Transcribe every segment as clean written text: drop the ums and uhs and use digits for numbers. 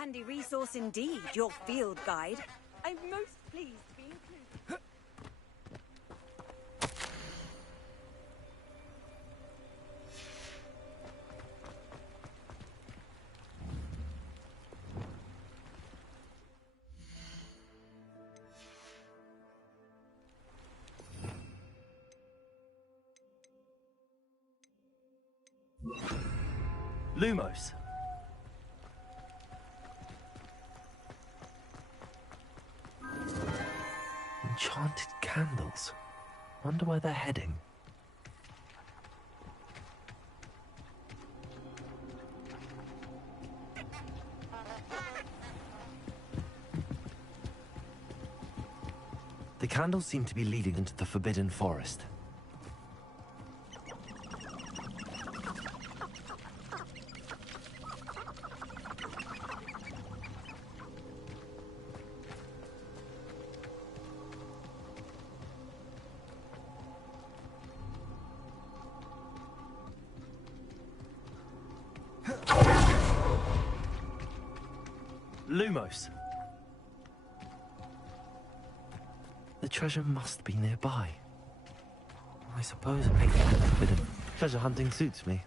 Handy resource indeed, your field guide. I'm most pleased to be included. Lumos. Enchanted candles. Wonder where they're heading. The candles seem to be leading into the Forbidden Forest. Lumos. The treasure must be nearby. I suppose a bit of treasure hunting suits me.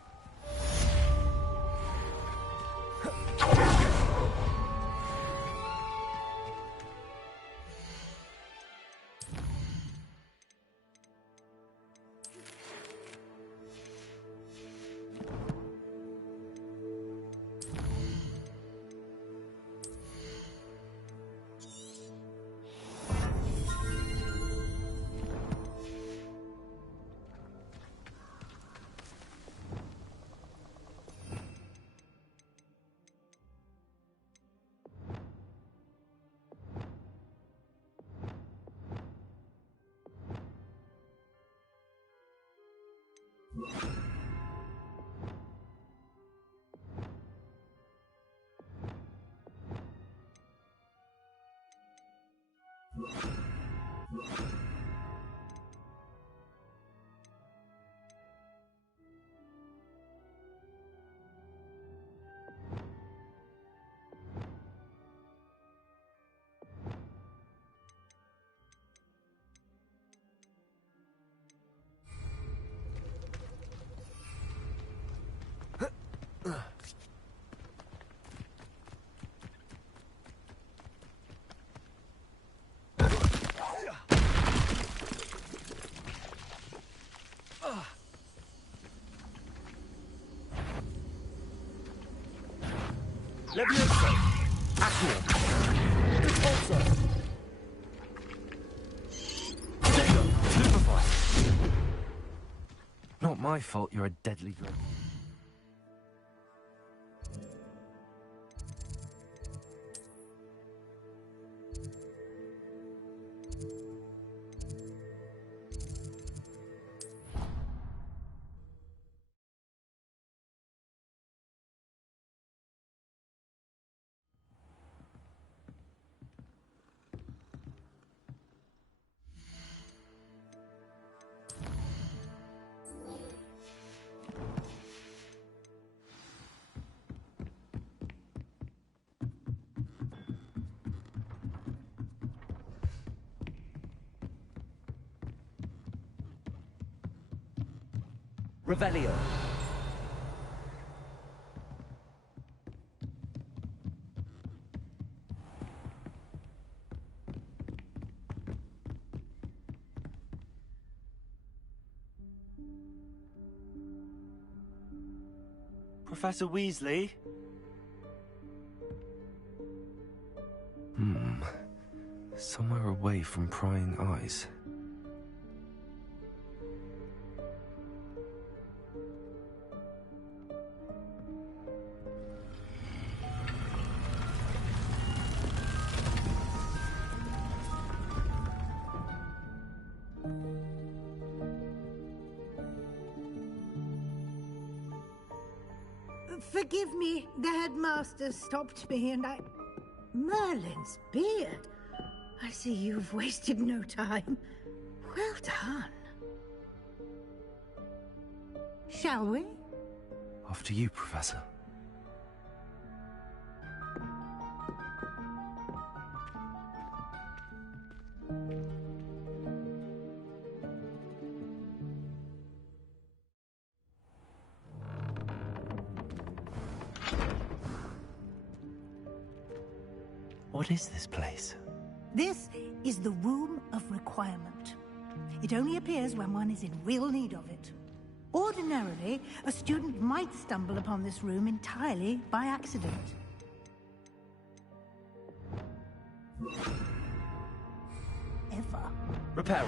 Levioso! Accio! Repulsor! Potato! Stupefy! Not my fault you're a deadly girl. Revelio. Professor Weasley? Somewhere away from prying eyes. Forgive me, the headmaster stopped me and I... Merlin's beard. I see you've wasted no time. Well done. Shall we? After you, Professor. What is this place? This is the Room of Requirement. It only appears when one is in real need of it. Ordinarily, a student might stumble upon this room entirely by accident. Ever. Repair.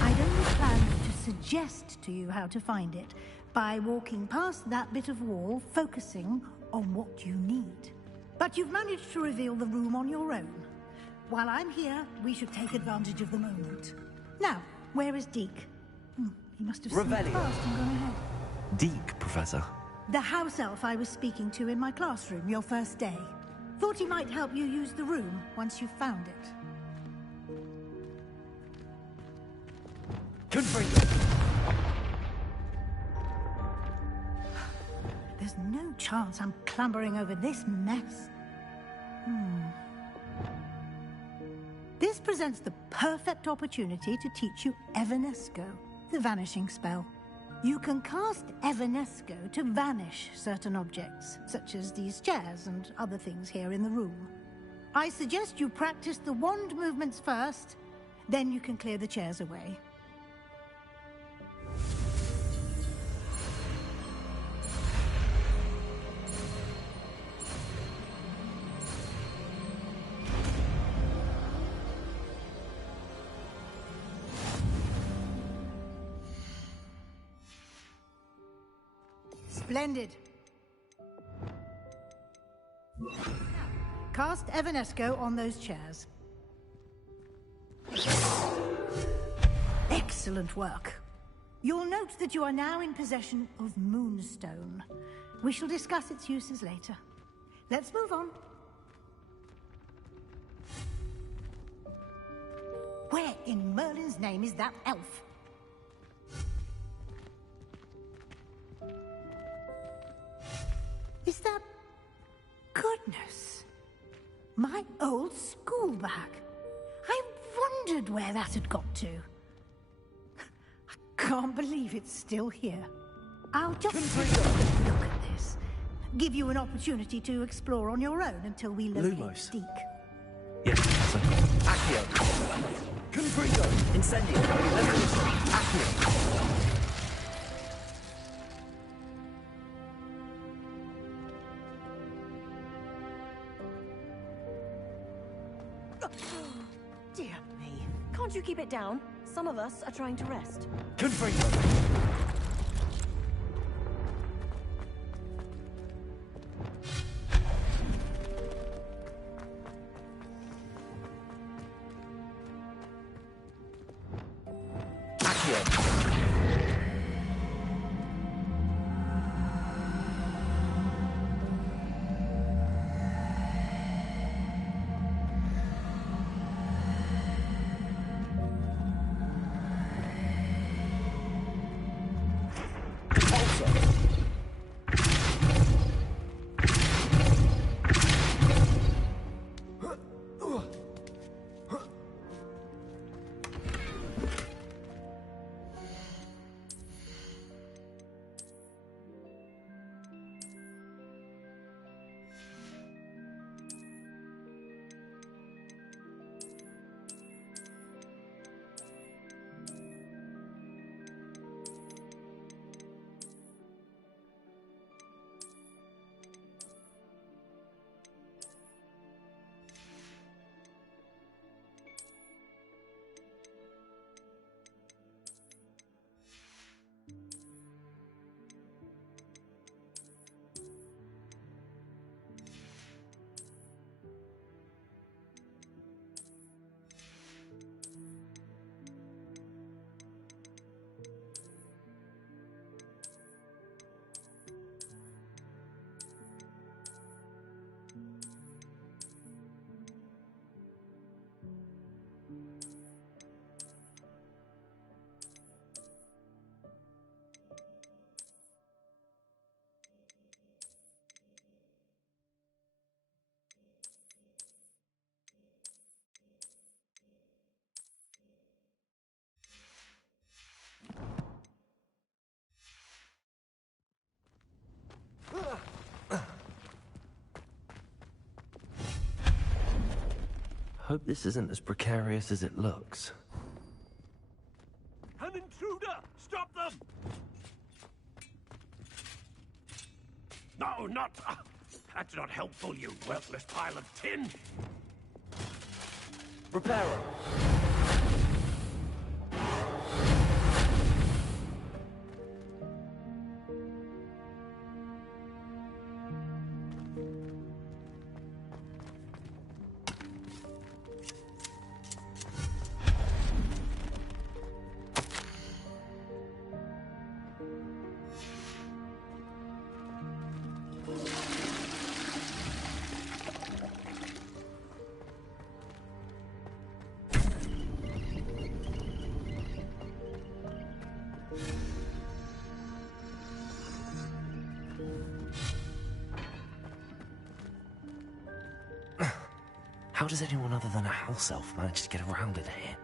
I'd only planned to suggest to you how to find it by walking past that bit of wall, focusing on what you need. But you've managed to reveal the room on your own. While I'm here, we should take advantage of the moment. Now, where is Deke? He must have seen it past and gone ahead. Deke, Professor. The house elf I was speaking to in my classroom your first day. Thought he might help you use the room once you've found it. There's no chance I'm clambering over this mess. This presents the perfect opportunity to teach you Evanesco, the vanishing spell. You can cast Evanesco to vanish certain objects, such as these chairs and other things here in the room. I suggest you practice the wand movements first, then you can clear the chairs away. Splendid. Cast Evanesco on those chairs. Excellent work. You'll note that you are now in possession of Moonstone. We shall discuss its uses later. Let's move on. Where in Merlin's name is that elf? Is that... Goodness. My old school bag. I wondered where that had got to. I can't believe it's still here. I'll just look at this. Give you an opportunity to explore on your own until we locate Deke. Yes, Professor. Accio. Confringo. Incendio. Revolution. Accio. Dear me. Can't you keep it down? Some of us are trying to rest. Confringo. Hope this isn't as precarious as it looks. An intruder! Stop them! No, not... that's not helpful, you worthless pile of tin! Repairer. How does anyone other than a house elf manage to get around in here?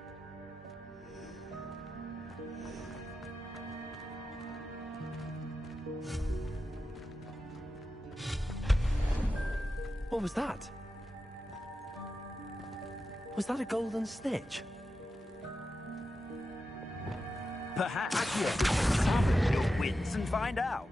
What was that? Was that a golden snitch? Perhaps Accio, summon your wits and find out.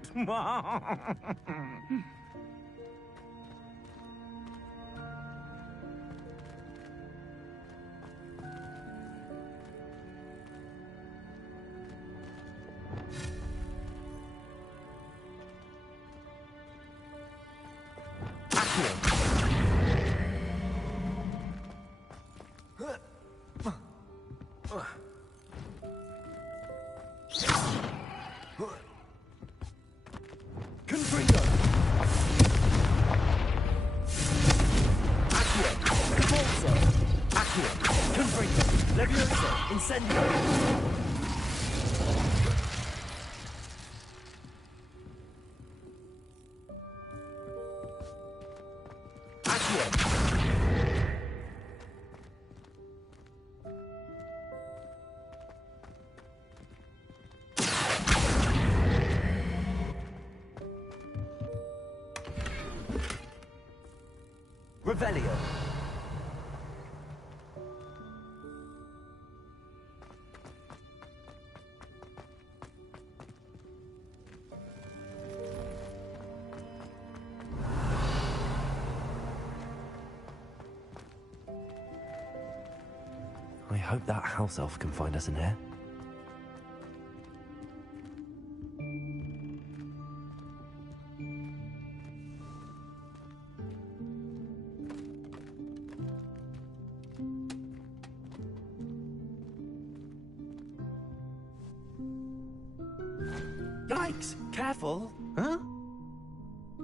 Revelio. I hope that house elf can find us in here. Yikes! Careful! Huh?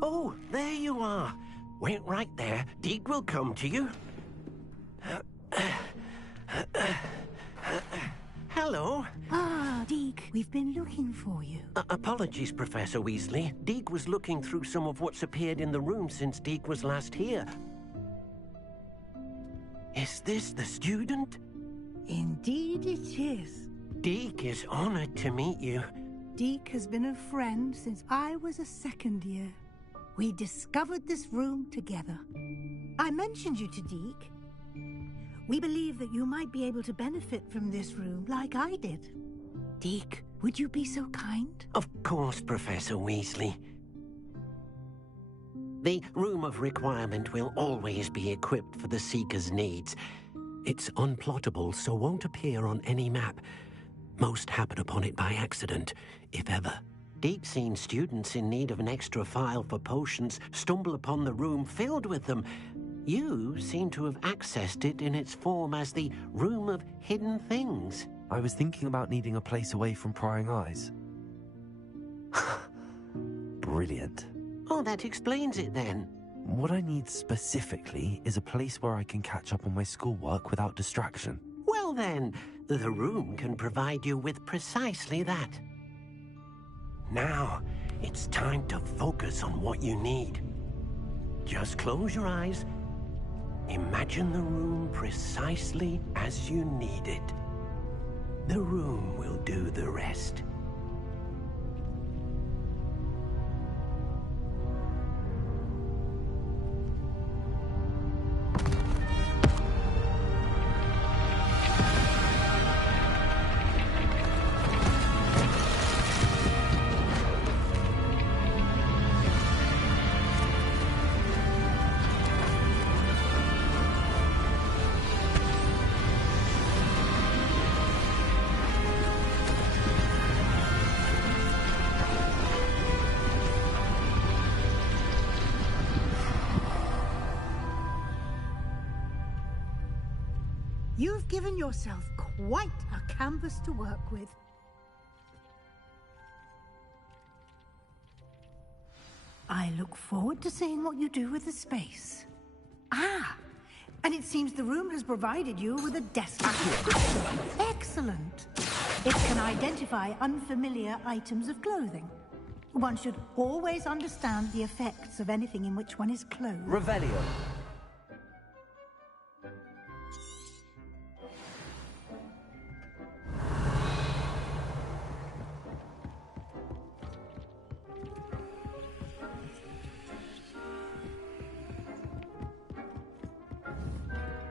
Oh, there you are. Wait right there. Deek will come to you. Hello. Ah, Deke, we've been looking for you. Apologies, Professor Weasley. Deek was looking through some of what's appeared in the room since Deek was last here. Is this the student? Indeed it is. Deek is honored to meet you. Deke has been a friend since I was a second year. We discovered this room together. I mentioned you to Deke. We believe that you might be able to benefit from this room like I did. Deke, would you be so kind? Of course, Professor Weasley. The Room of Requirement will always be equipped for the Seeker's needs. It's unplottable, so won't appear on any map. Most happen upon it by accident, if ever. Deke's seen students in need of an extra file for potions stumble upon the room filled with them. You seem to have accessed it in its form as the Room of Hidden Things. I was thinking about needing a place away from prying eyes. Brilliant. Oh, that explains it then. What I need specifically is a place where I can catch up on my schoolwork without distraction. Well then, the room can provide you with precisely that. Now, it's time to focus on what you need. Just close your eyes. Imagine the room precisely as you need it. The room will do the rest. You've given yourself quite a canvas to work with. I look forward to seeing what you do with the space. Ah, and it seems the room has provided you with a desk. Excellent. It can identify unfamiliar items of clothing. One should always understand the effects of anything in which one is clothed. Revelio.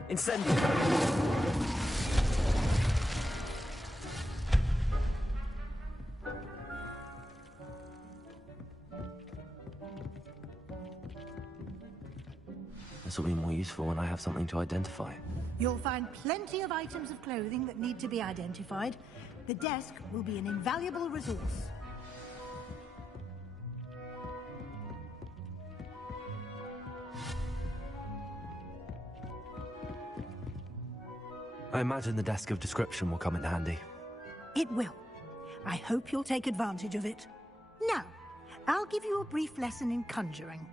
Incendio. This will be more useful when I have something to identify. You'll find plenty of items of clothing that need to be identified. The desk will be an invaluable resource. I imagine the desk of description will come in handy. It will. I hope you'll take advantage of it. Now, I'll give you a brief lesson in conjuring.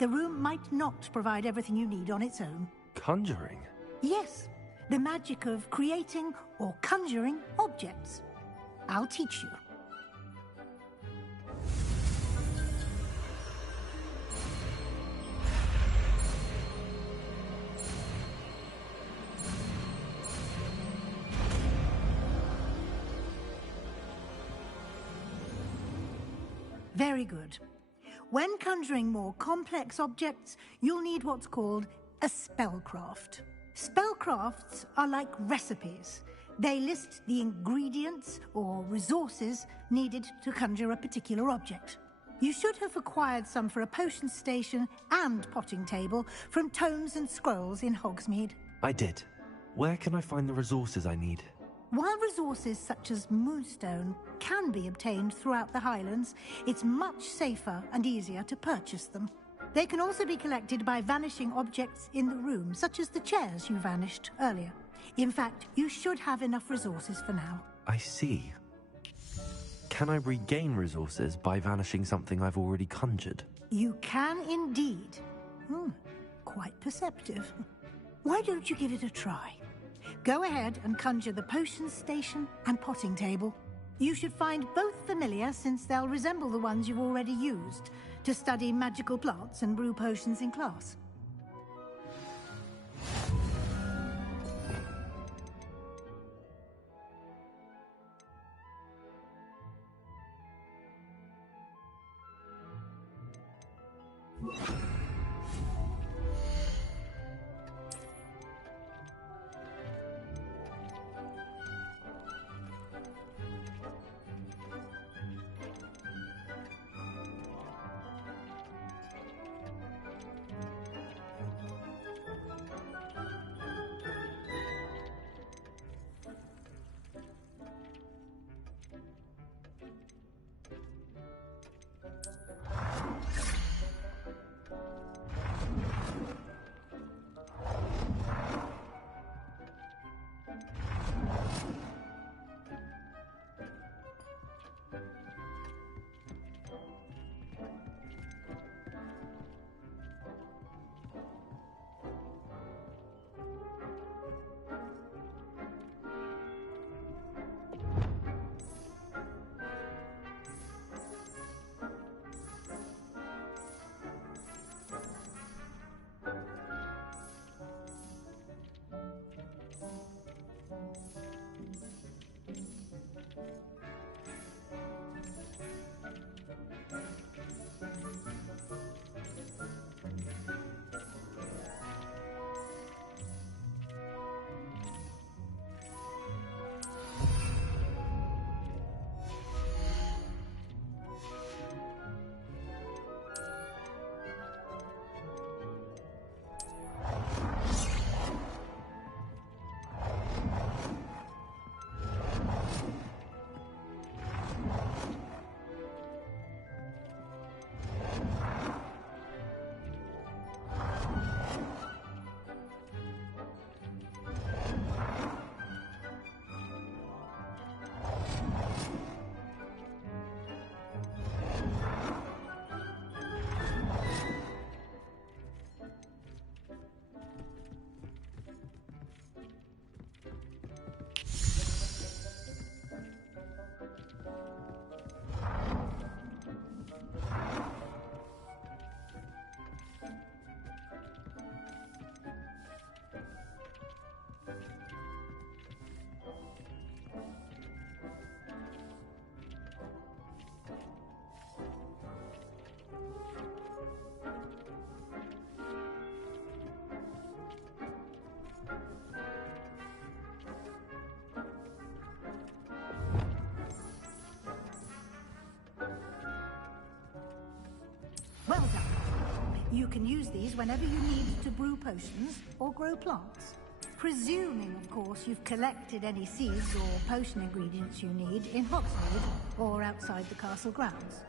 The room might not provide everything you need on its own. Conjuring? Yes, the magic of creating or conjuring objects. I'll teach you. Very good. When conjuring more complex objects, you'll need what's called a spellcraft. Spellcrafts are like recipes. They list the ingredients or resources needed to conjure a particular object. You should have acquired some for a potion station and potting table from tomes and scrolls in Hogsmeade. I did. Where can I find the resources I need? While resources such as moonstone can be obtained throughout the Highlands, it's much safer and easier to purchase them. They can also be collected by vanishing objects in the room, such as the chairs you vanished earlier. In fact, you should have enough resources for now. I see. Can I regain resources by vanishing something I've already conjured? You can indeed. Quite perceptive. Why don't you give it a try? Go ahead and conjure the potion station and potting table. You should find both familiar, since they'll resemble the ones you've already used to study magical plants and brew potions in class. Well done. You can use these whenever you need to brew potions or grow plants. Presuming, of course, you've collected any seeds or potion ingredients you need in Hogsmeade or outside the castle grounds.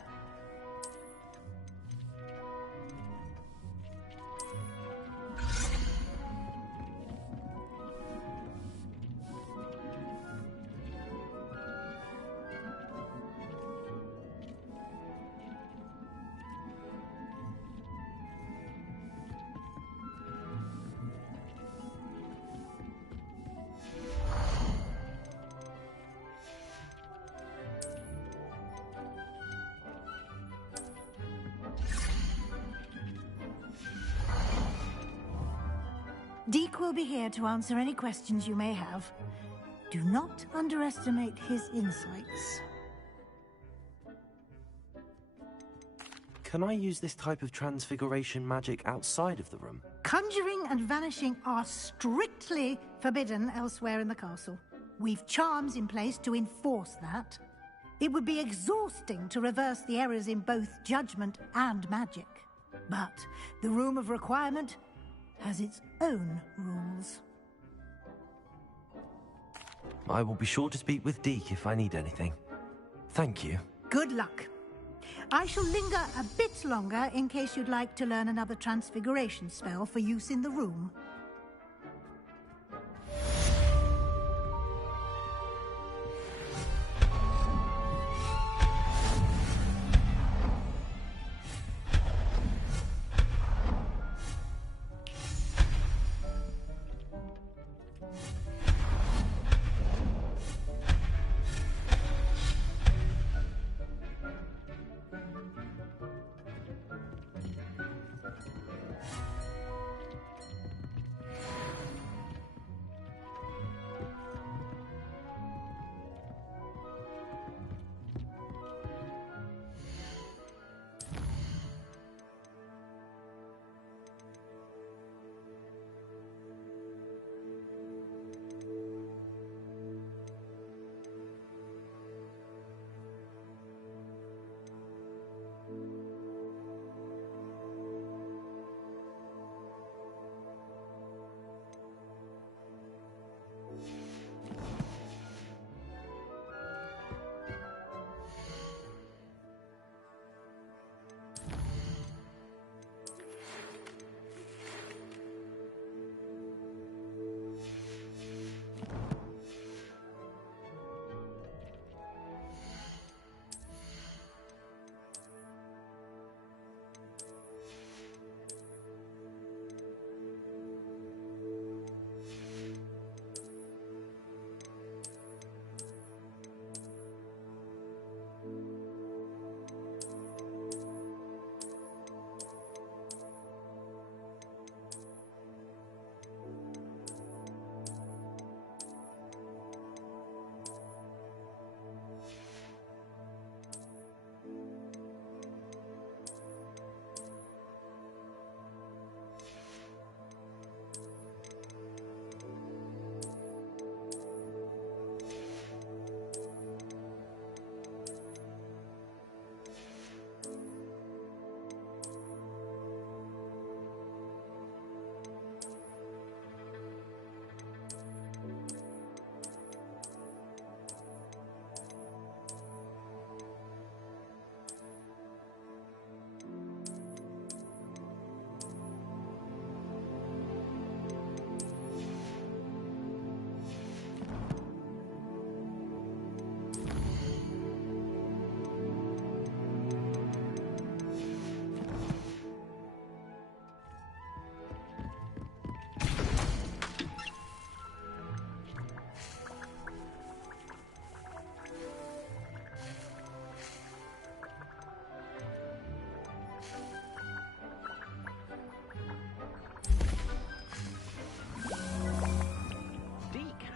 Deke will be here to answer any questions you may have. Do not underestimate his insights. Can I use this type of transfiguration magic outside of the room? Conjuring and vanishing are strictly forbidden elsewhere in the castle. We've charms in place to enforce that. It would be exhausting to reverse the errors in both judgment and magic. But the Room of Requirement has its own rules. I will be sure to speak with Deke if I need anything. Thank you. Good luck. I shall linger a bit longer in case you'd like to learn another transfiguration spell for use in the room.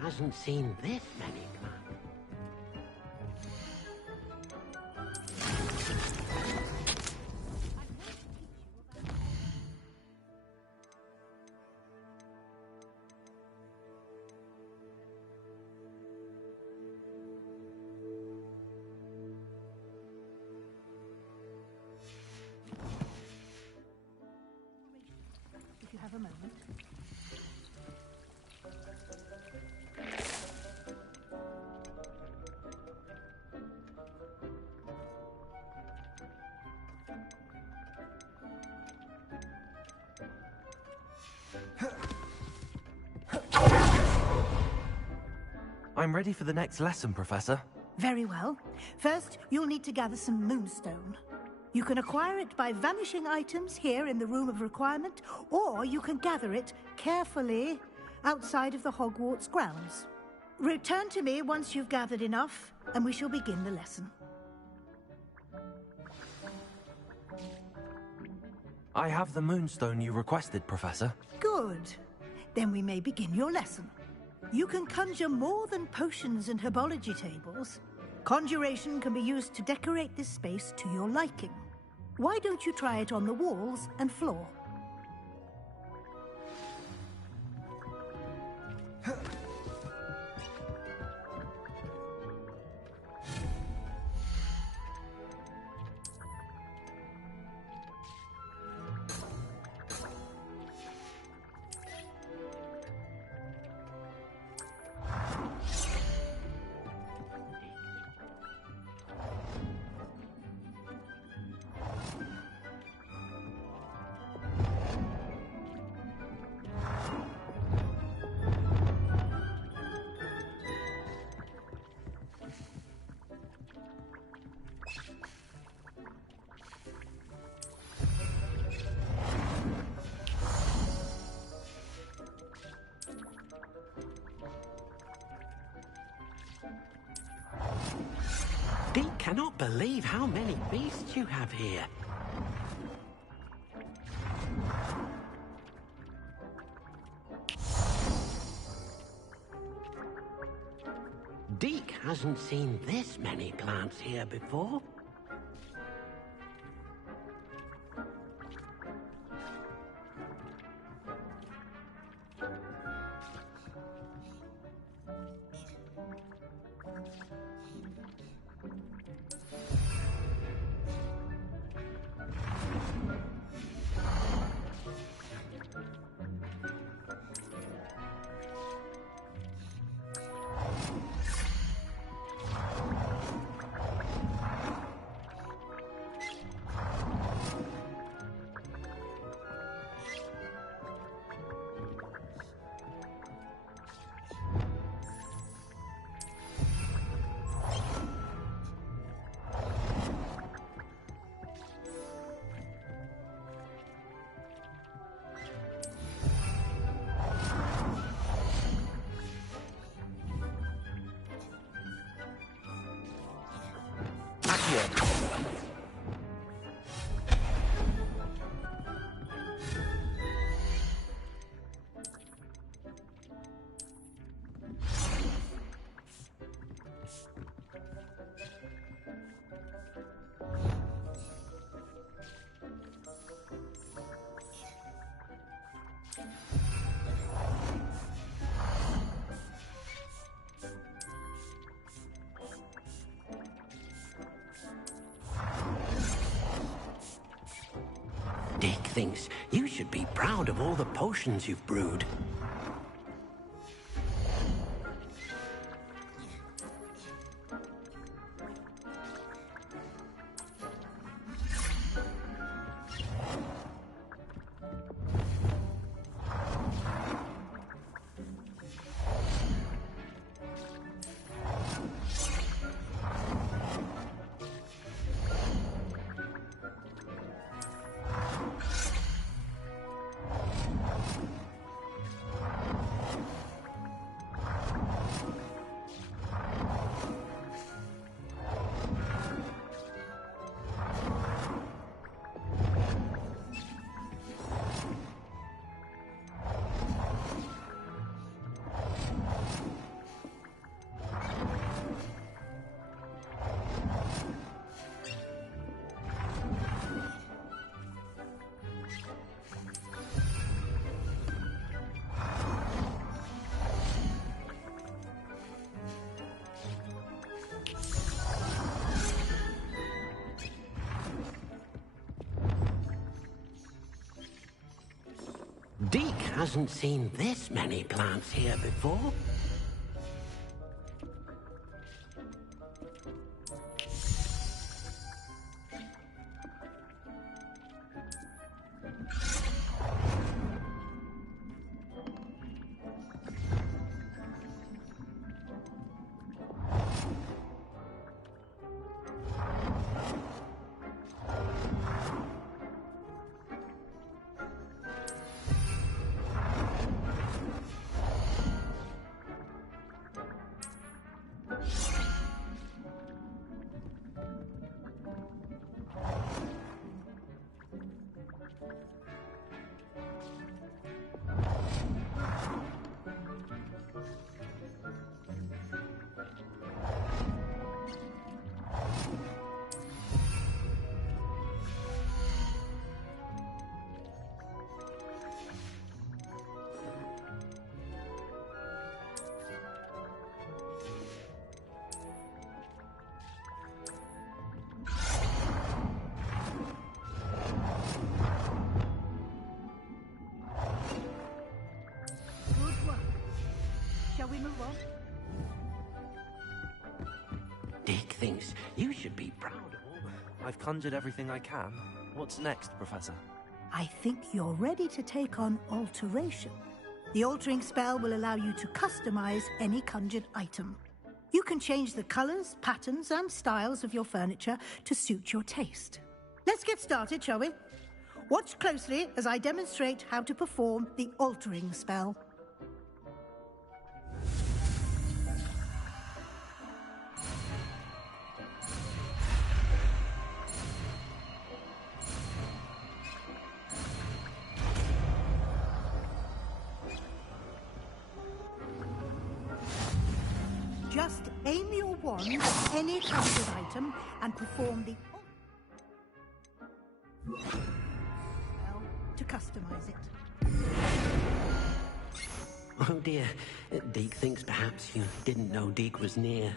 Hasn't seen this many clubs. moment. I'm ready for the next lesson, Professor. Very well. First, you'll need to gather some moonstone. You can acquire it by vanishing items here in the Room of Requirement, or you can gather it carefully outside of the Hogwarts grounds. Return to me once you've gathered enough, and we shall begin the lesson. I have the moonstone you requested, Professor. Good. Then we may begin your lesson. You can conjure more than potions and herbology tables. Conjuration can be used to decorate this space to your liking. Why don't you try it on the walls and floor? Deke cannot believe how many beasts you have here. Deke hasn't seen this many plants here before. Deke thinks you should be proud of all the potions you've brewed. Deke hasn't seen this many plants here before. Shall we move on? Deke thinks you should be proud of all. I've conjured everything I can. What's next, Professor? I think you're ready to take on alteration. The altering spell will allow you to customize any conjured item. You can change the colors, patterns, and styles of your furniture to suit your taste. Let's get started, shall we? Watch closely as I demonstrate how to perform the altering spell. Just aim your wand at any conjured item and perform the spell to customize it. Oh dear, Deke thinks perhaps you didn't know Deke was near.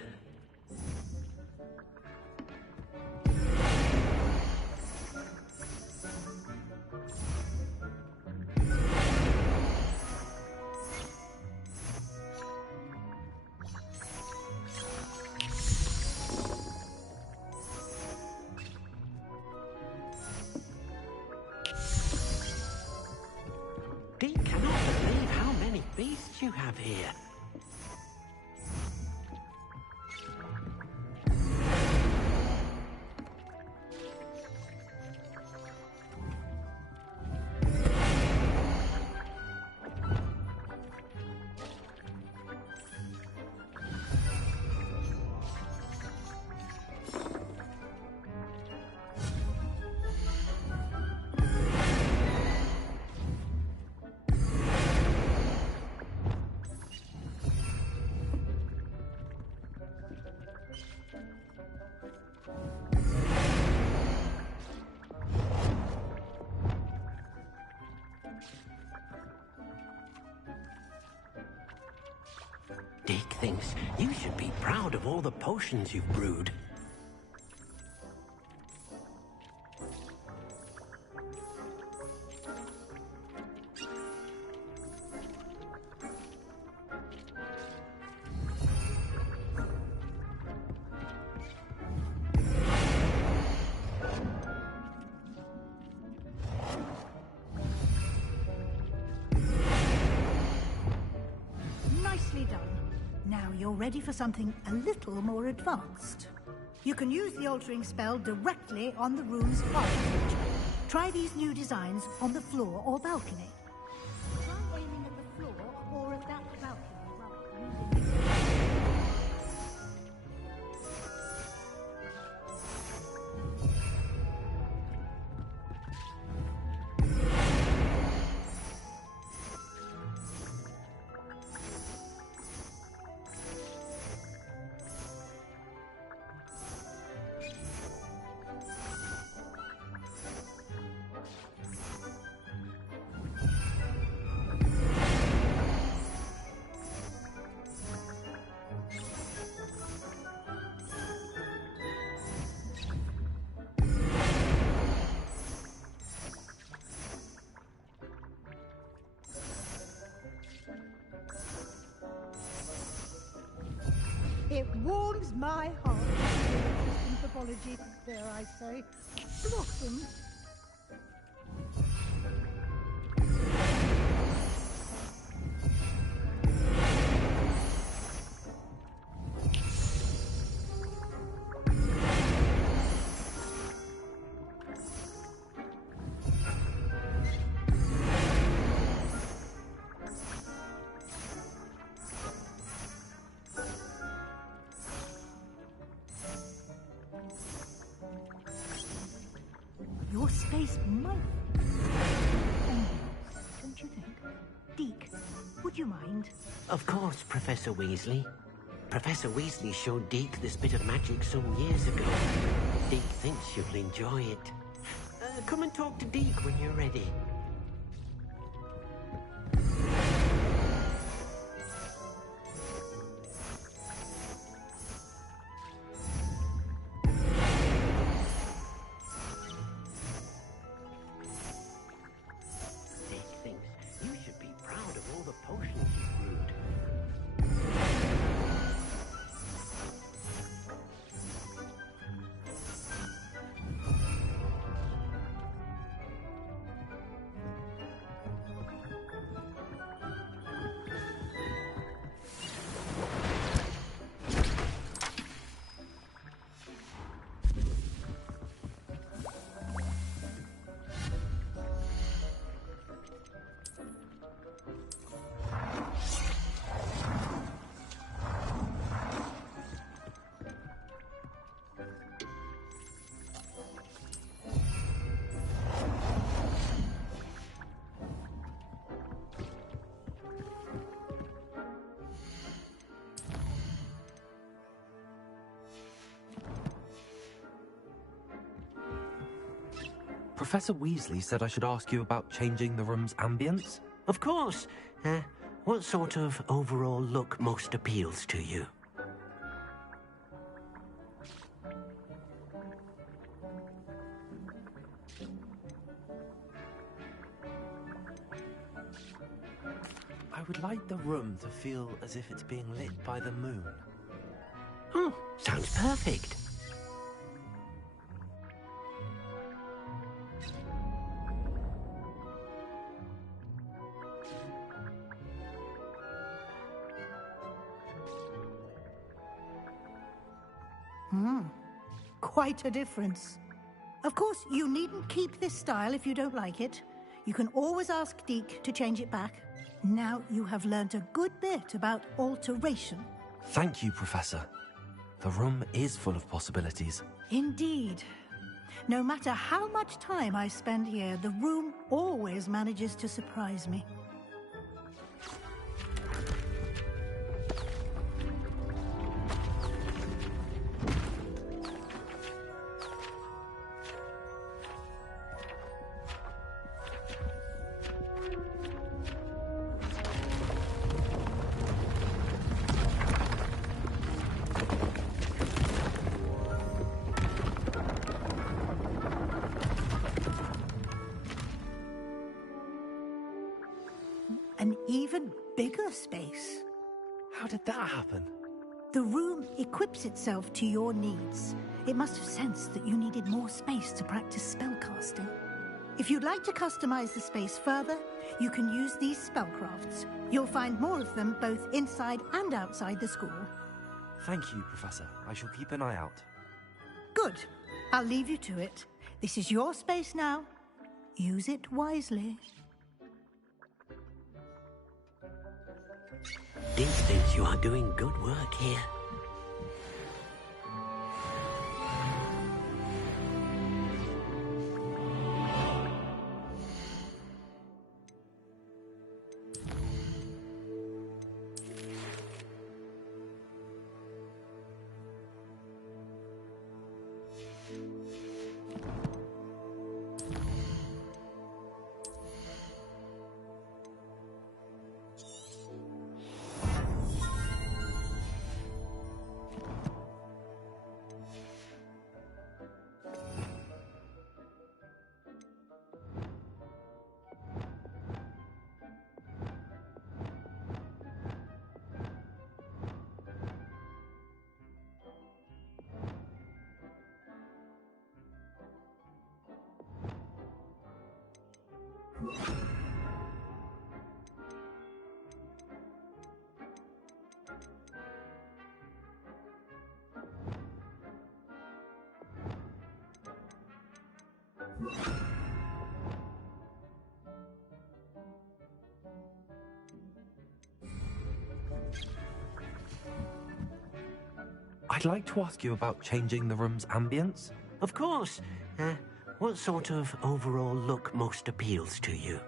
Deke cannot believe how many beasts you have here. Deke thinks you should be proud of all the potions you've brewed. Nicely done. Now you're ready for something a little more advanced. You can use the altering spell directly on the room's architecture. Try these new designs on the floor or balcony. Try aiming at the floor or at that balcony rather than using grieves my heart. Anthropology, dare I say, blossoms. Your space might... don't you think? Deke, would you mind? Of course, Professor Weasley. Professor Weasley showed Deke this bit of magic some years ago. Deke thinks you'll enjoy it. Come and talk to Deke when you're ready. Professor Weasley said I should ask you about changing the room's ambience? Of course. What sort of overall look most appeals to you? I would like the room to feel as if it's being lit by the moon. Oh, sounds perfect. Quite a difference. Of course, you needn't keep this style if you don't like it. You can always ask Deke to change it back. Now you have learnt a good bit about alteration. Thank you, Professor. The room is full of possibilities. Indeed. No matter how much time I spend here, the room always manages to surprise me. An even bigger space. How did that happen? The room equips itself to your needs. It must have sensed that you needed more space to practice spellcasting. If you'd like to customize the space further, you can use these spellcrafts. You'll find more of them both inside and outside the school. Thank you, Professor. I shall keep an eye out. Good. I'll leave you to it. This is your space now. Use it wisely. Deke thinks you are doing good work here. I'd like to ask you about changing the room's ambience. Of course. What sort of overall look most appeals to you?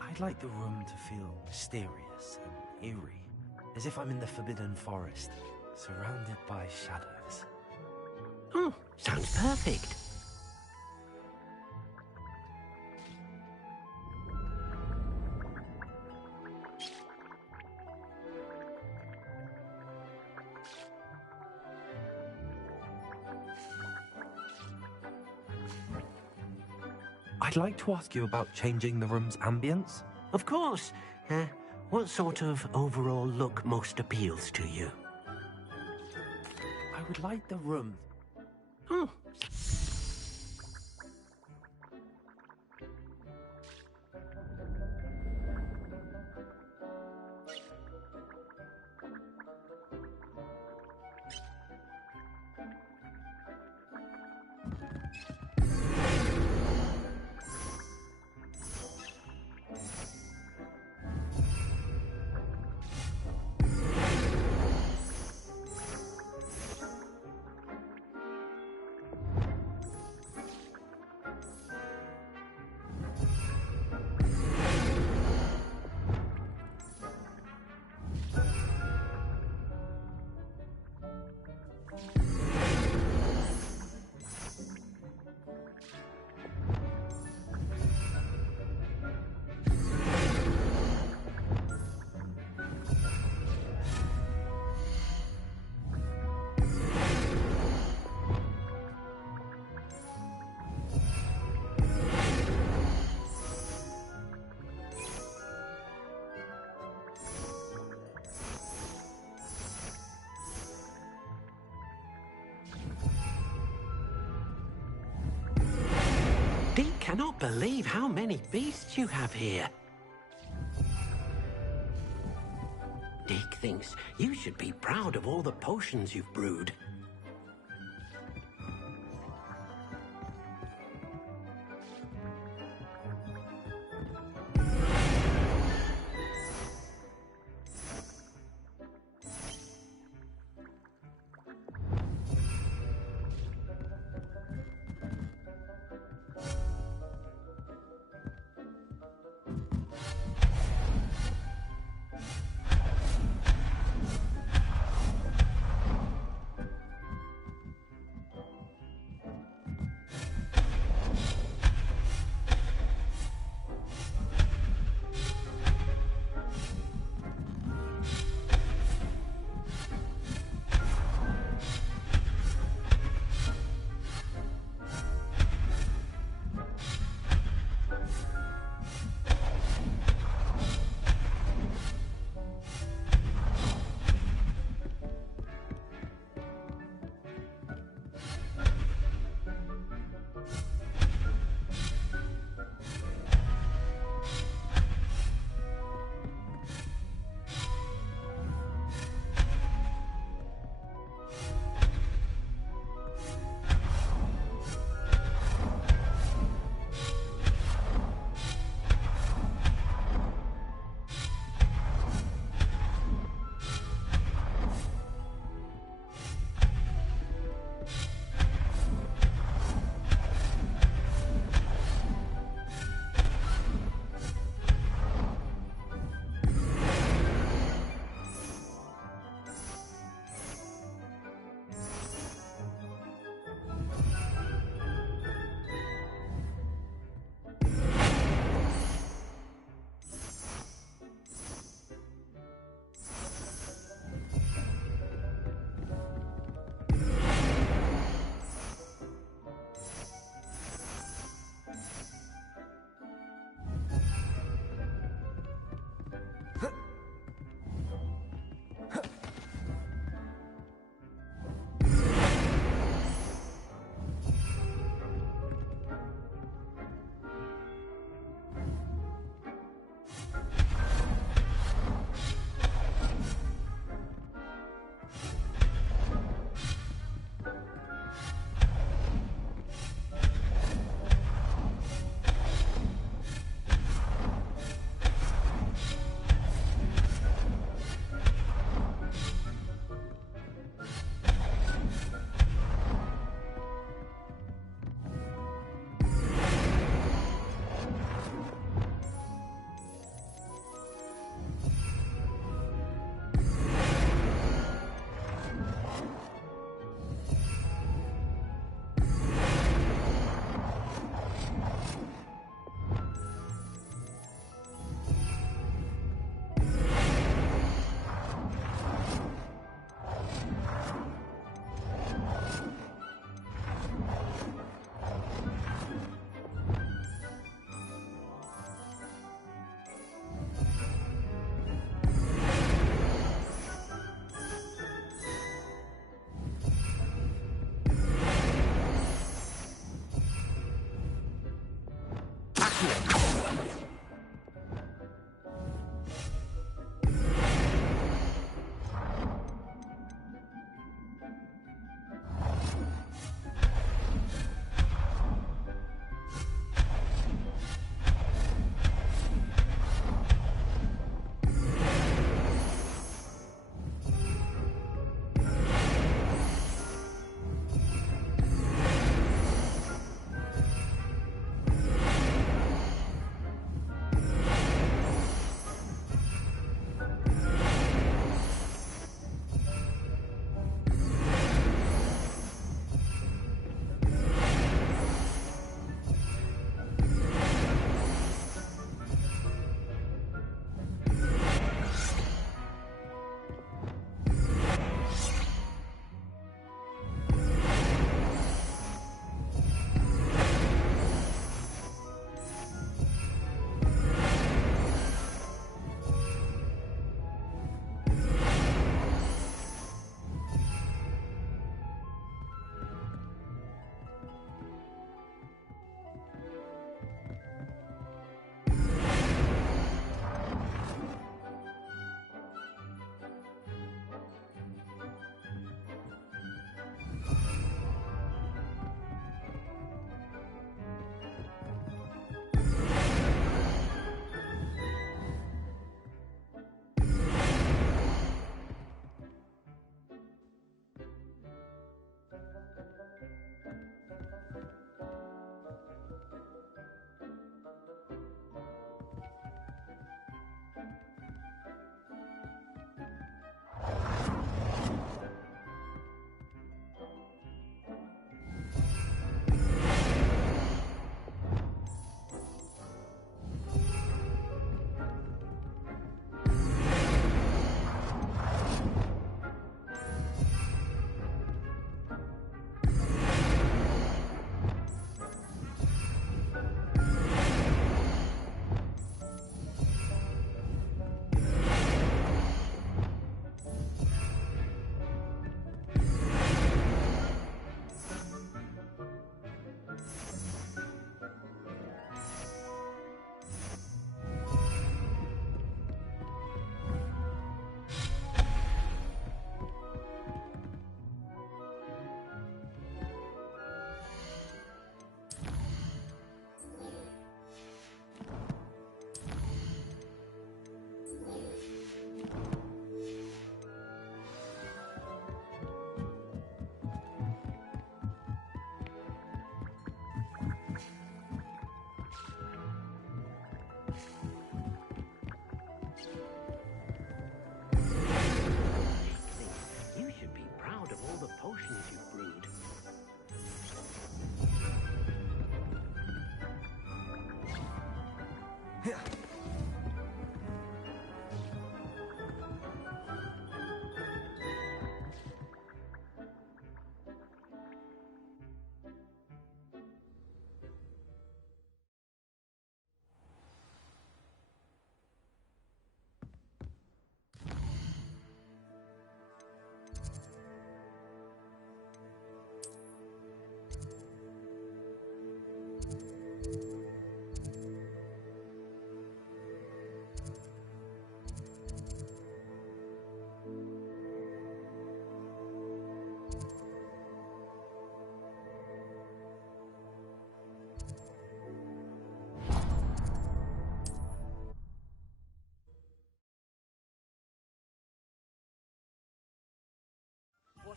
I'd like the room to feel mysterious and eerie, as if I'm in the Forbidden Forest, surrounded by shadows. Oh, sounds perfect. I'd like to ask you about changing the room's ambience. Of course. What sort of overall look most appeals to you? I would like the room. Oh. Deke cannot believe how many beasts you have here. Deke thinks you should be proud of all the potions you've brewed.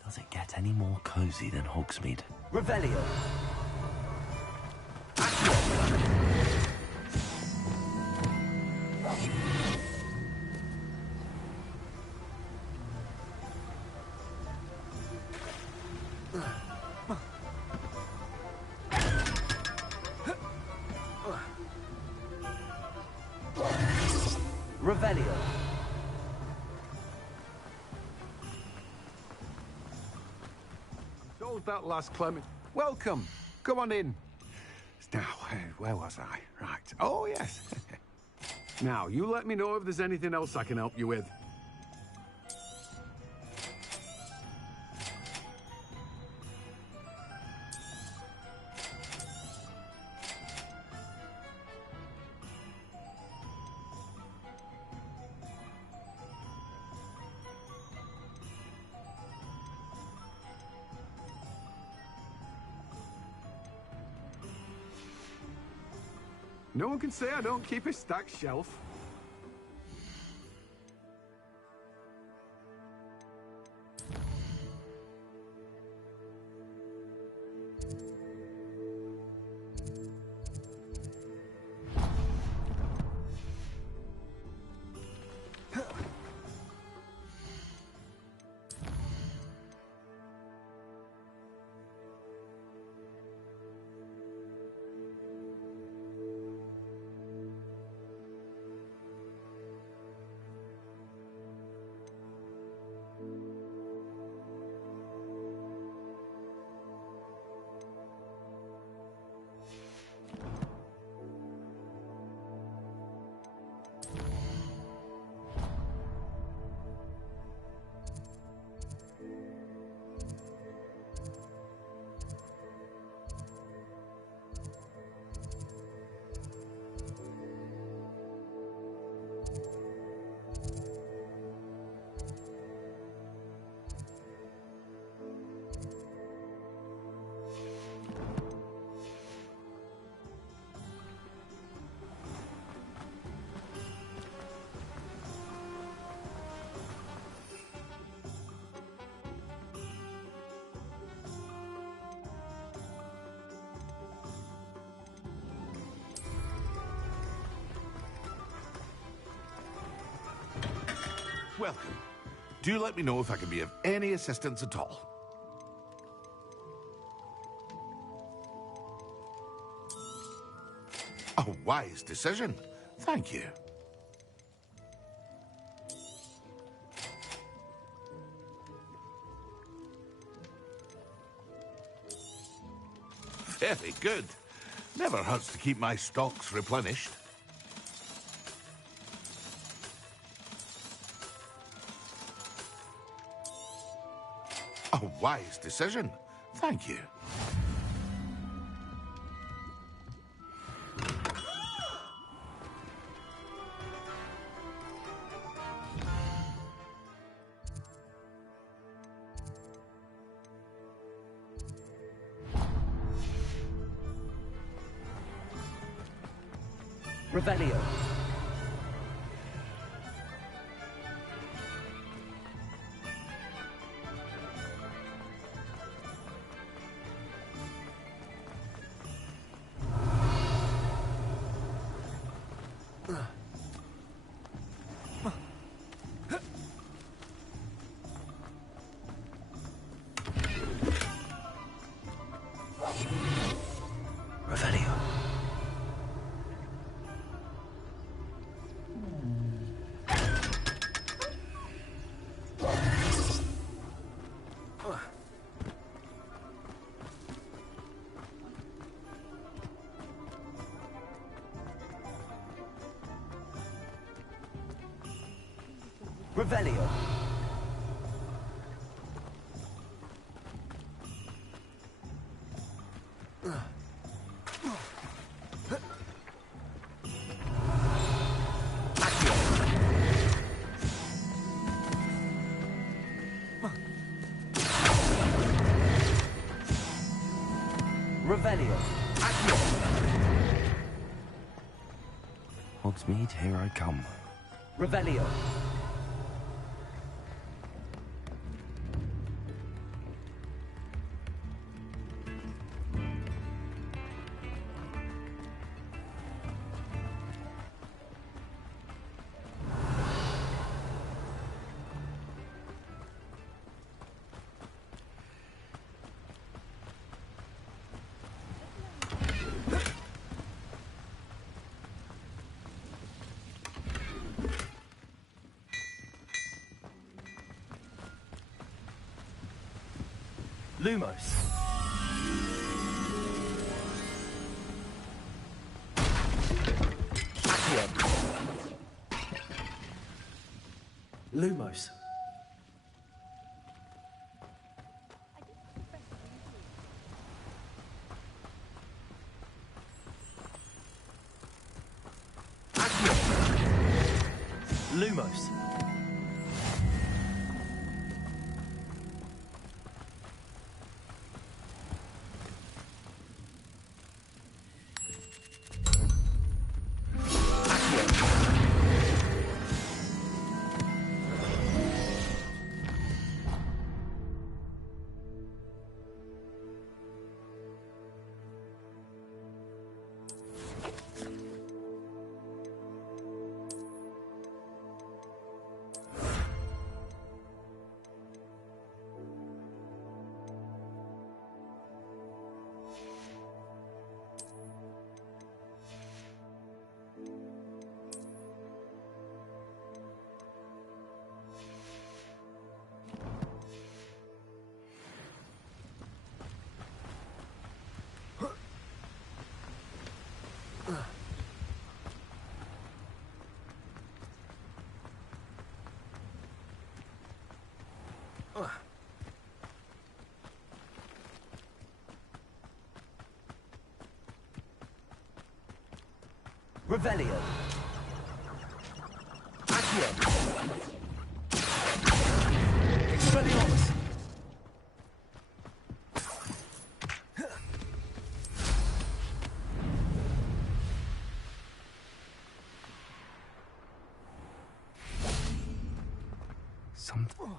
Does it get any more cozy than Hogsmeade? Revelio. Revelio. Told that last Clement. Welcome. Come on in. Now, where was I? Right. Oh, yes. Now, you let me know if there's anything else I can help you with. No one can say I don't keep a stacked shelf. Welcome. Do let me know if I can be of any assistance at all. A wise decision. Thank you. Very good. Never hurts to keep my stocks replenished. A wise decision. Thank you. Revelio. Revelio. Revelio. Revelio. Hogsmeade, here I come. Revelio. Lumos. Lumos. Lumos. Revelio. Accio. Expelliarmus. Something.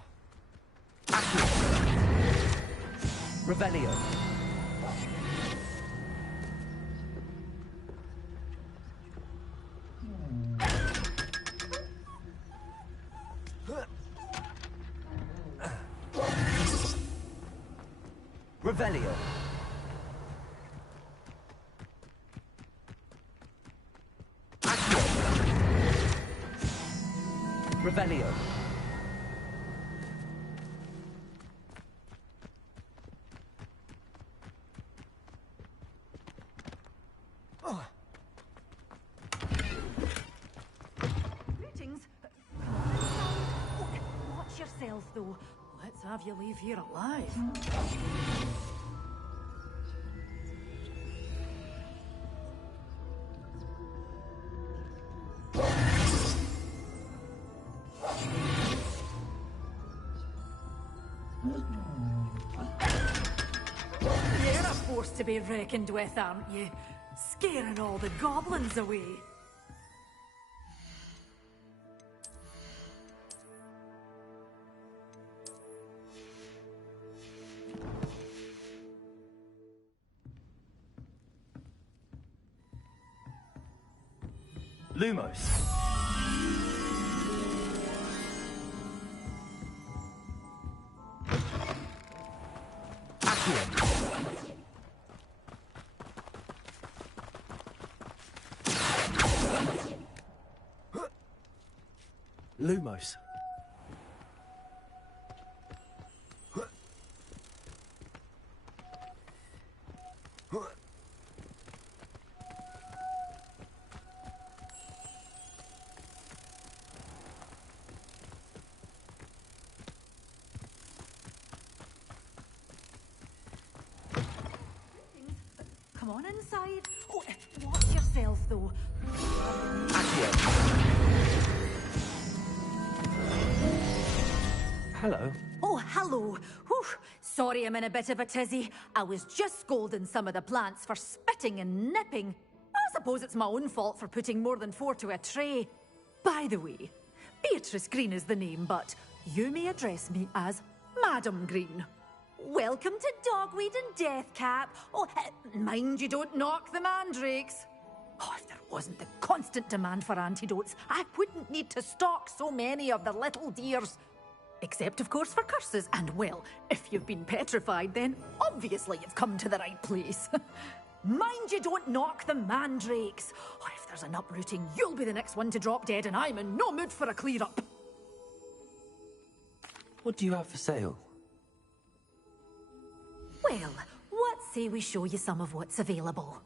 Accio. Revelio. Revelio. Accio. Revelio. Greetings. Watch yourself, though. Let's have you leave here alive. You're a force to be reckoned with, aren't you? Scaring all the goblins away. Lumos. Accio. Lumos. Come on inside. Oh, watch yourself, though. Accio. Hello. Oh, hello. Whew. Sorry I'm in a bit of a tizzy. I was just scolding some of the plants for spitting and nipping. I suppose it's my own fault for putting more than 4 to a tray. By the way, Beatrice Green is the name, but you may address me as Madam Green. Welcome to Dogweed and Deathcap. Oh, mind you don't knock the mandrakes. Oh, if there wasn't the constant demand for antidotes, I wouldn't need to stock so many of the little dears. Except, of course, for curses. And, well, if you've been petrified, then obviously you've come to the right place. Mind you don't knock the mandrakes. Oh, if there's an uprooting, you'll be the next one to drop dead, and I'm in no mood for a clear-up. What do you have for sale? Well, what say we show you some of what's available?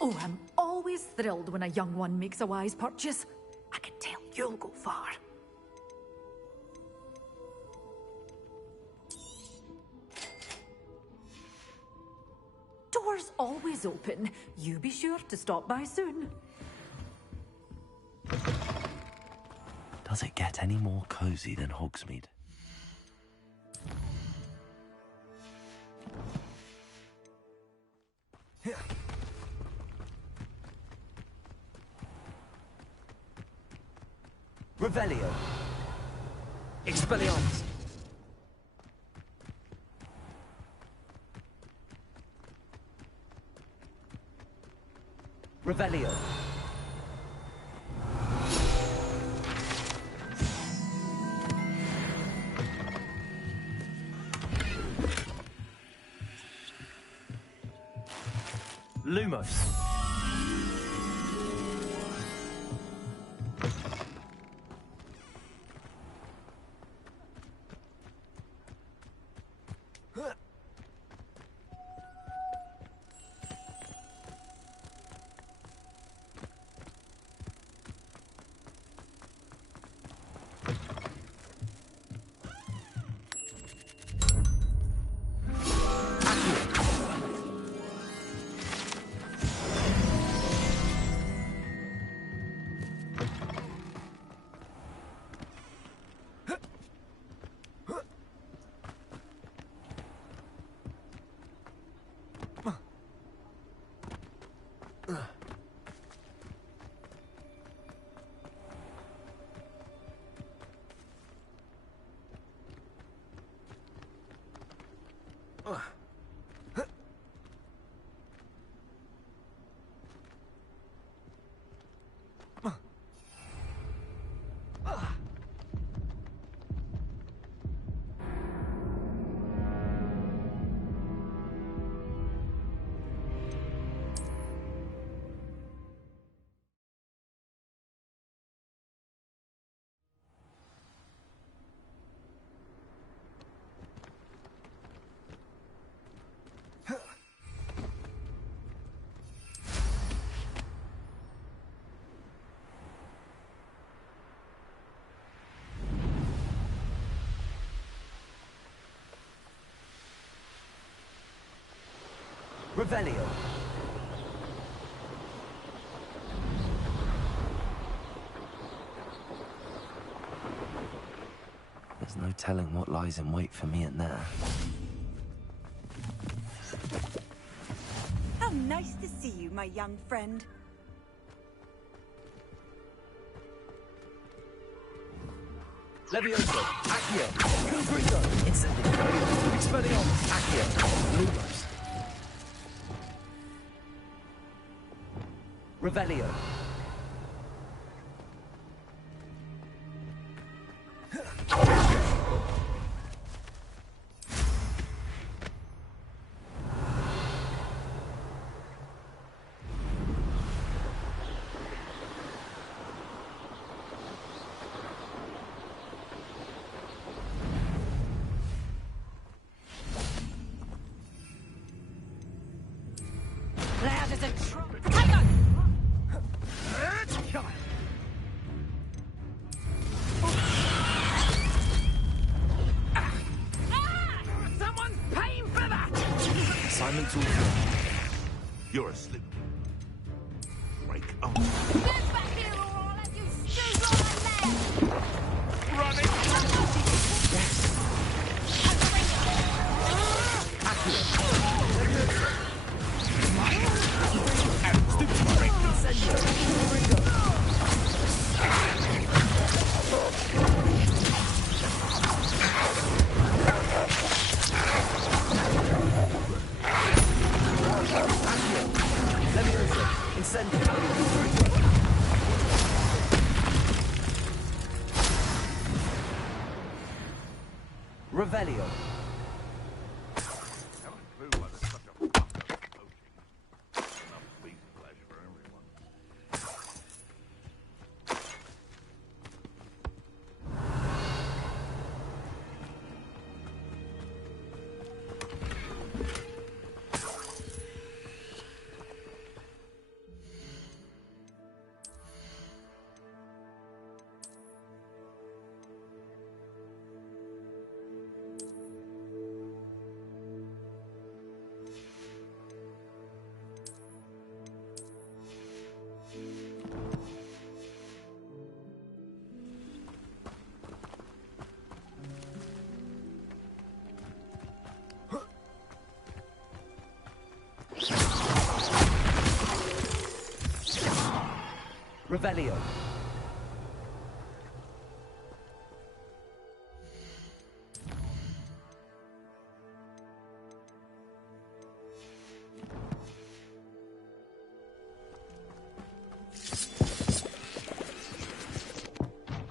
Oh, I'm always thrilled when a young one makes a wise purchase. I can tell you'll go far. Doors always open. You be sure to stop by soon. Does it get any more cozy than Hogsmeade? Revelio. Expelliarmus. Revelio. Lumos. Revelio. There's no telling what lies in wait for me in there. How nice to see you, my young friend. Levioso. Accio. Concreto. Incendio. Expelliarmus. Accio. Lumos. Revelio. That is a trap. Someone's paying for that! Assignment all. You're asleep. Break on. Get back here or I'll let you stew on my leg! Running! Yes! Revelio. Revelio.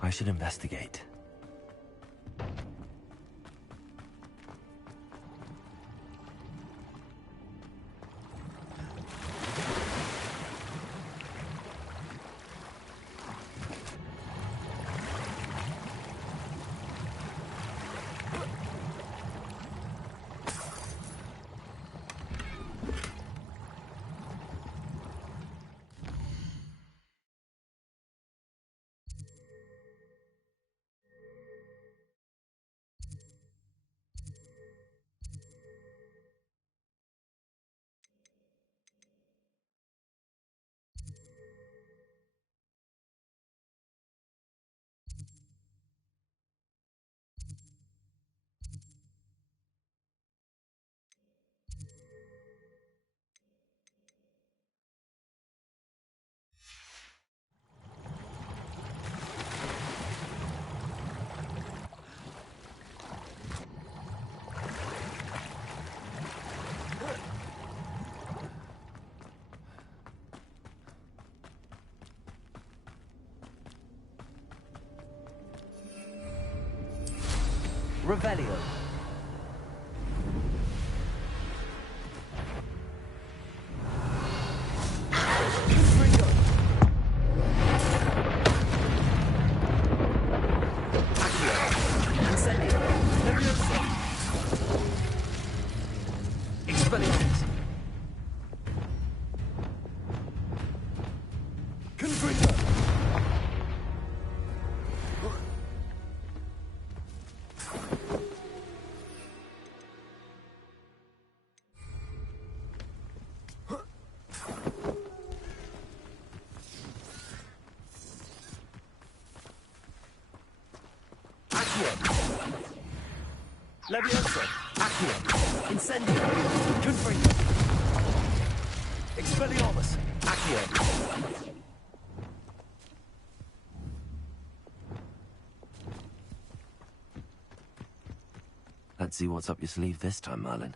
I should investigate. Revelio. Leviosa. Accio. Incendio. Confringo. Expelliarmus. Accio. Let's see what's up your sleeve this time, Merlin.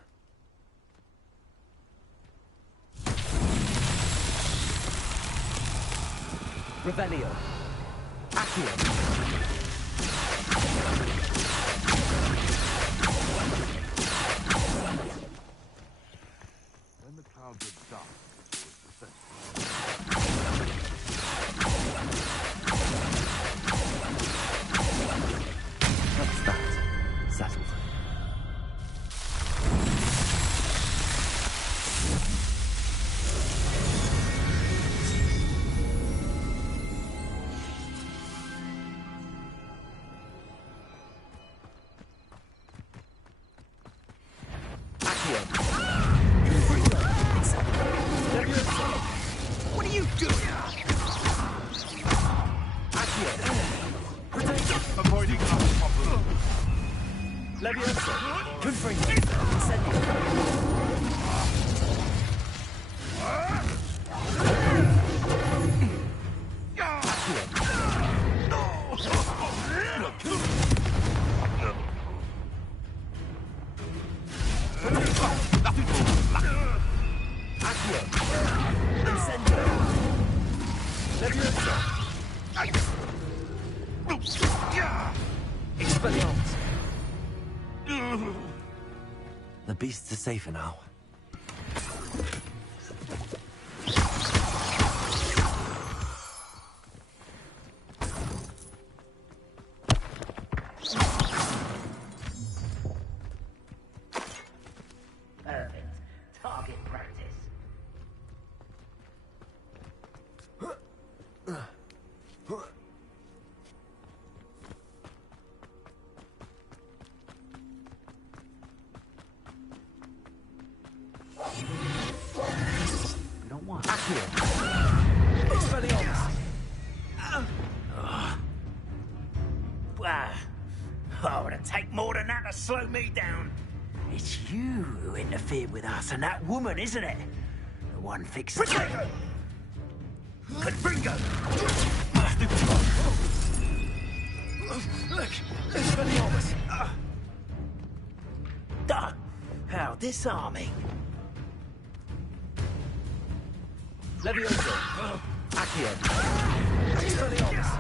Revelio. Accio. When the clouds are dark, That's that. Settled. What are you doing? Accio. Incendio. Leviosa. Expelliarmus. The beasts are safer now. Perfect. Target practice. We don't want Accio. Expelliarmus. Wow. Oh, it'd take more than that to slow me down. It's you who interfered with us and that woman, isn't it? The one fixing... Confringo! Expelliarmus. How disarming. Leviosa. Accio. Expelliarmus.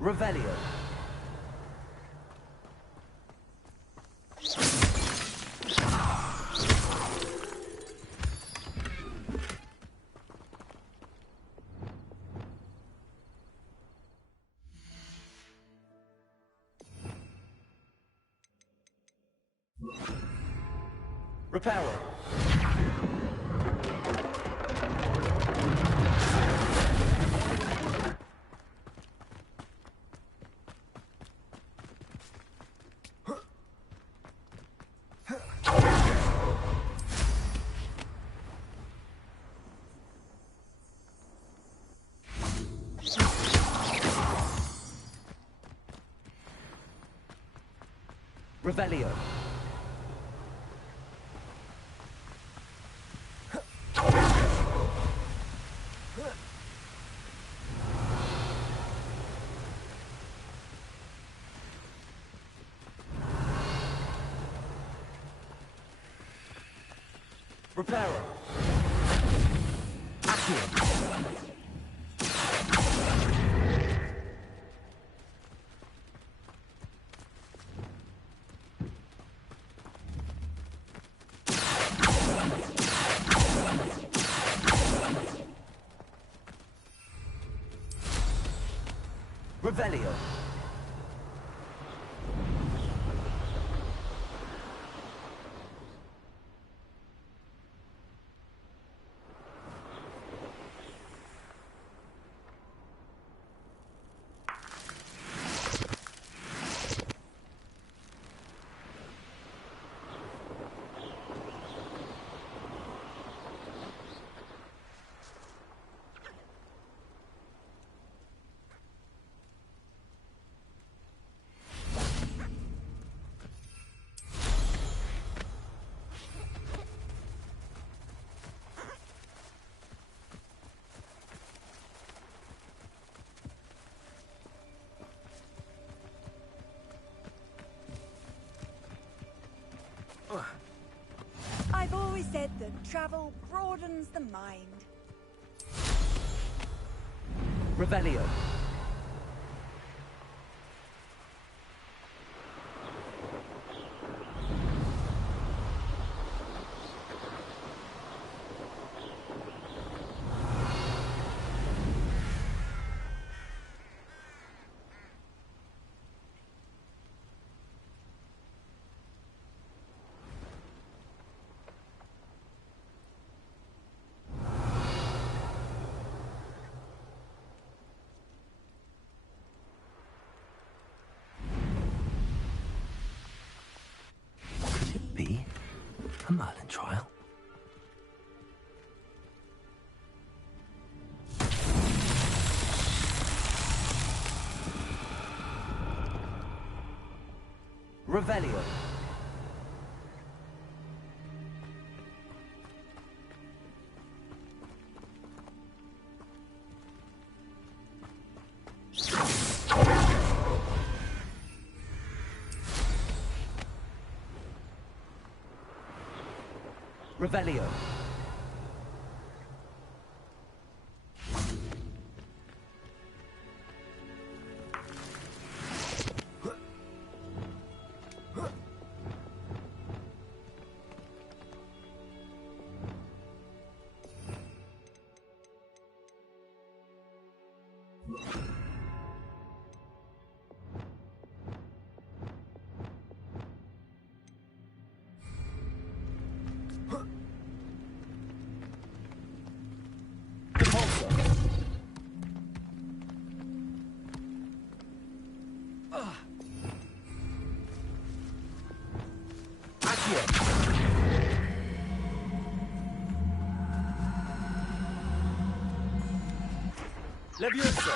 Revelio. Reparo. Revelio. Reparo. Accio. Revelio. I've always said that travel broadens the mind. Revelio. Could it be a Merlin trial? Revelio. Revelio. Levioso!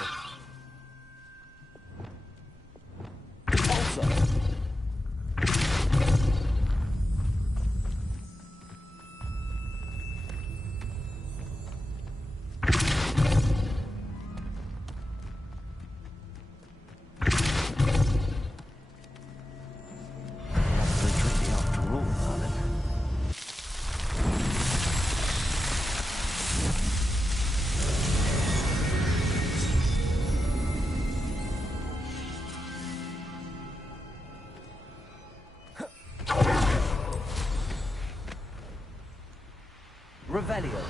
Repulsor! Very tricky after all, Merlin. Revelio.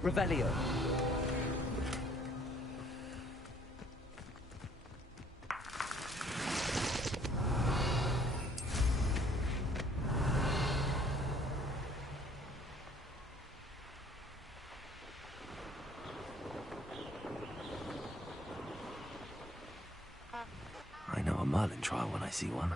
Revelio. I know a Merlin trial when I see one.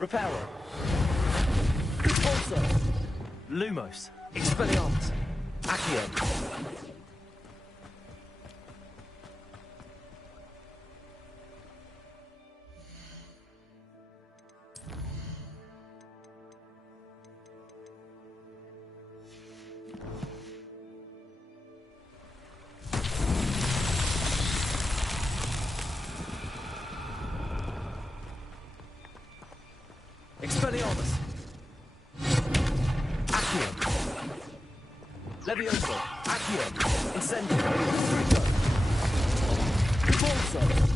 Reparo. Repulsor. Lumos. Expelliarmus. Accio. Expelliarmus. Accio. Levioso. Accio. Incendio. Repulsor.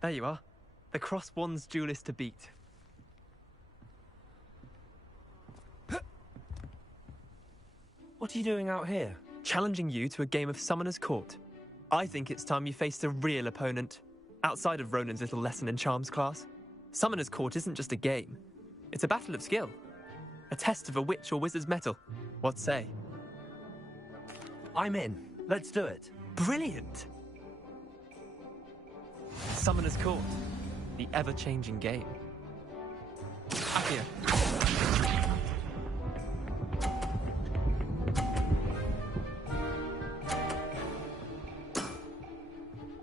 There you are. The Cross Wands duelist to beat. What are you doing out here? Challenging you to a game of Summoner's Court. I think it's time you faced a real opponent, outside of Ronan's little lesson in charms class. Summoner's Court isn't just a game. It's a battle of skill. A test of a witch or wizard's mettle. What say? I'm in. Let's do it. Brilliant! Summoner's Court. The ever-changing game. Accio.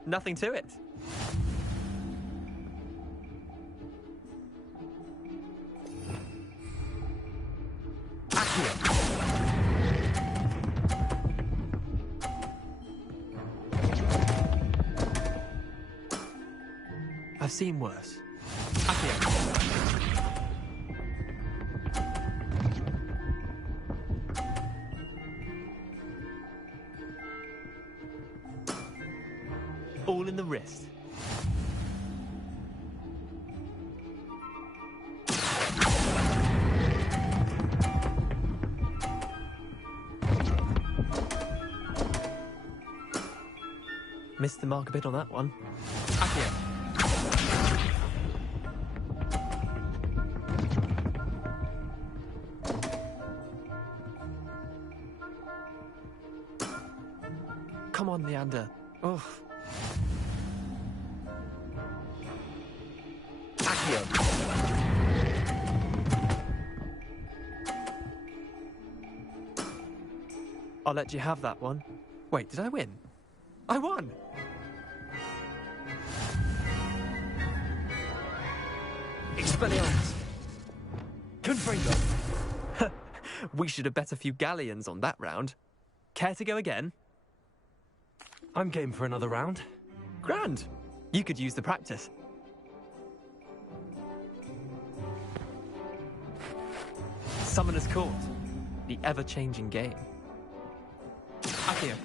Nothing to it. Accio. I've seen worse. Accio. All in the wrist. Missed the mark a bit on that one. Accio. Come on, Leander. Oh. I'll let you have that one. Wait, did I win? I won! Expelliarmus. Confringo. We should have bet a few galleons on that round. Care to go again? I'm game for another round. Grand. You could use the practice. Summoner's Court. The ever-changing game. Accio.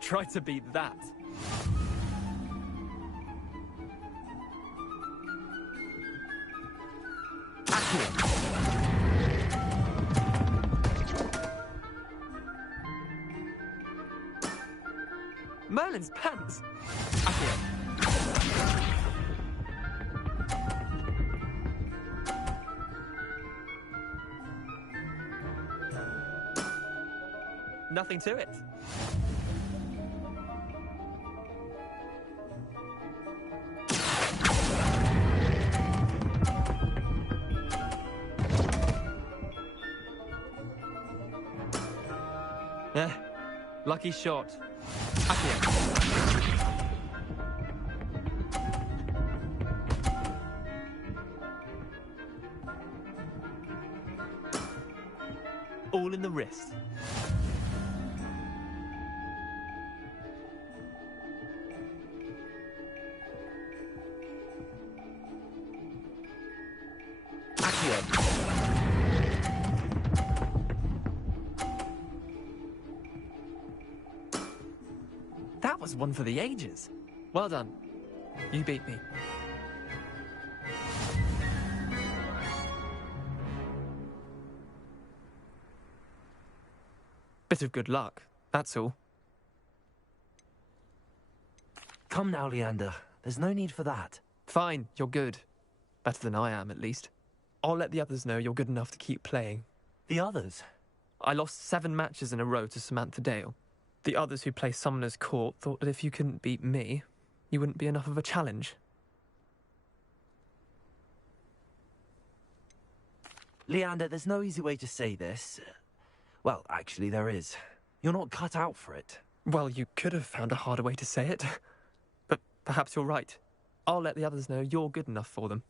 Try to beat that. Accio. Merlin's pants. Accio. Nothing to it. Lucky shot. Accio. All in the wrist. Accio. That was one for the ages. Well done. You beat me. Bit of good luck, that's all. Come now, Leander. There's no need for that. Fine, you're good. Better than I am, at least. I'll let the others know you're good enough to keep playing. The others? I lost 7 matches in a row to Samantha Dale. The others who play Summoner's Court thought that if you couldn't beat me, you wouldn't be enough of a challenge. Leander, there's no easy way to say this. Well, actually, there is. You're not cut out for it. Well, you could have found a harder way to say it. But perhaps you're right. I'll let the others know you're good enough for them.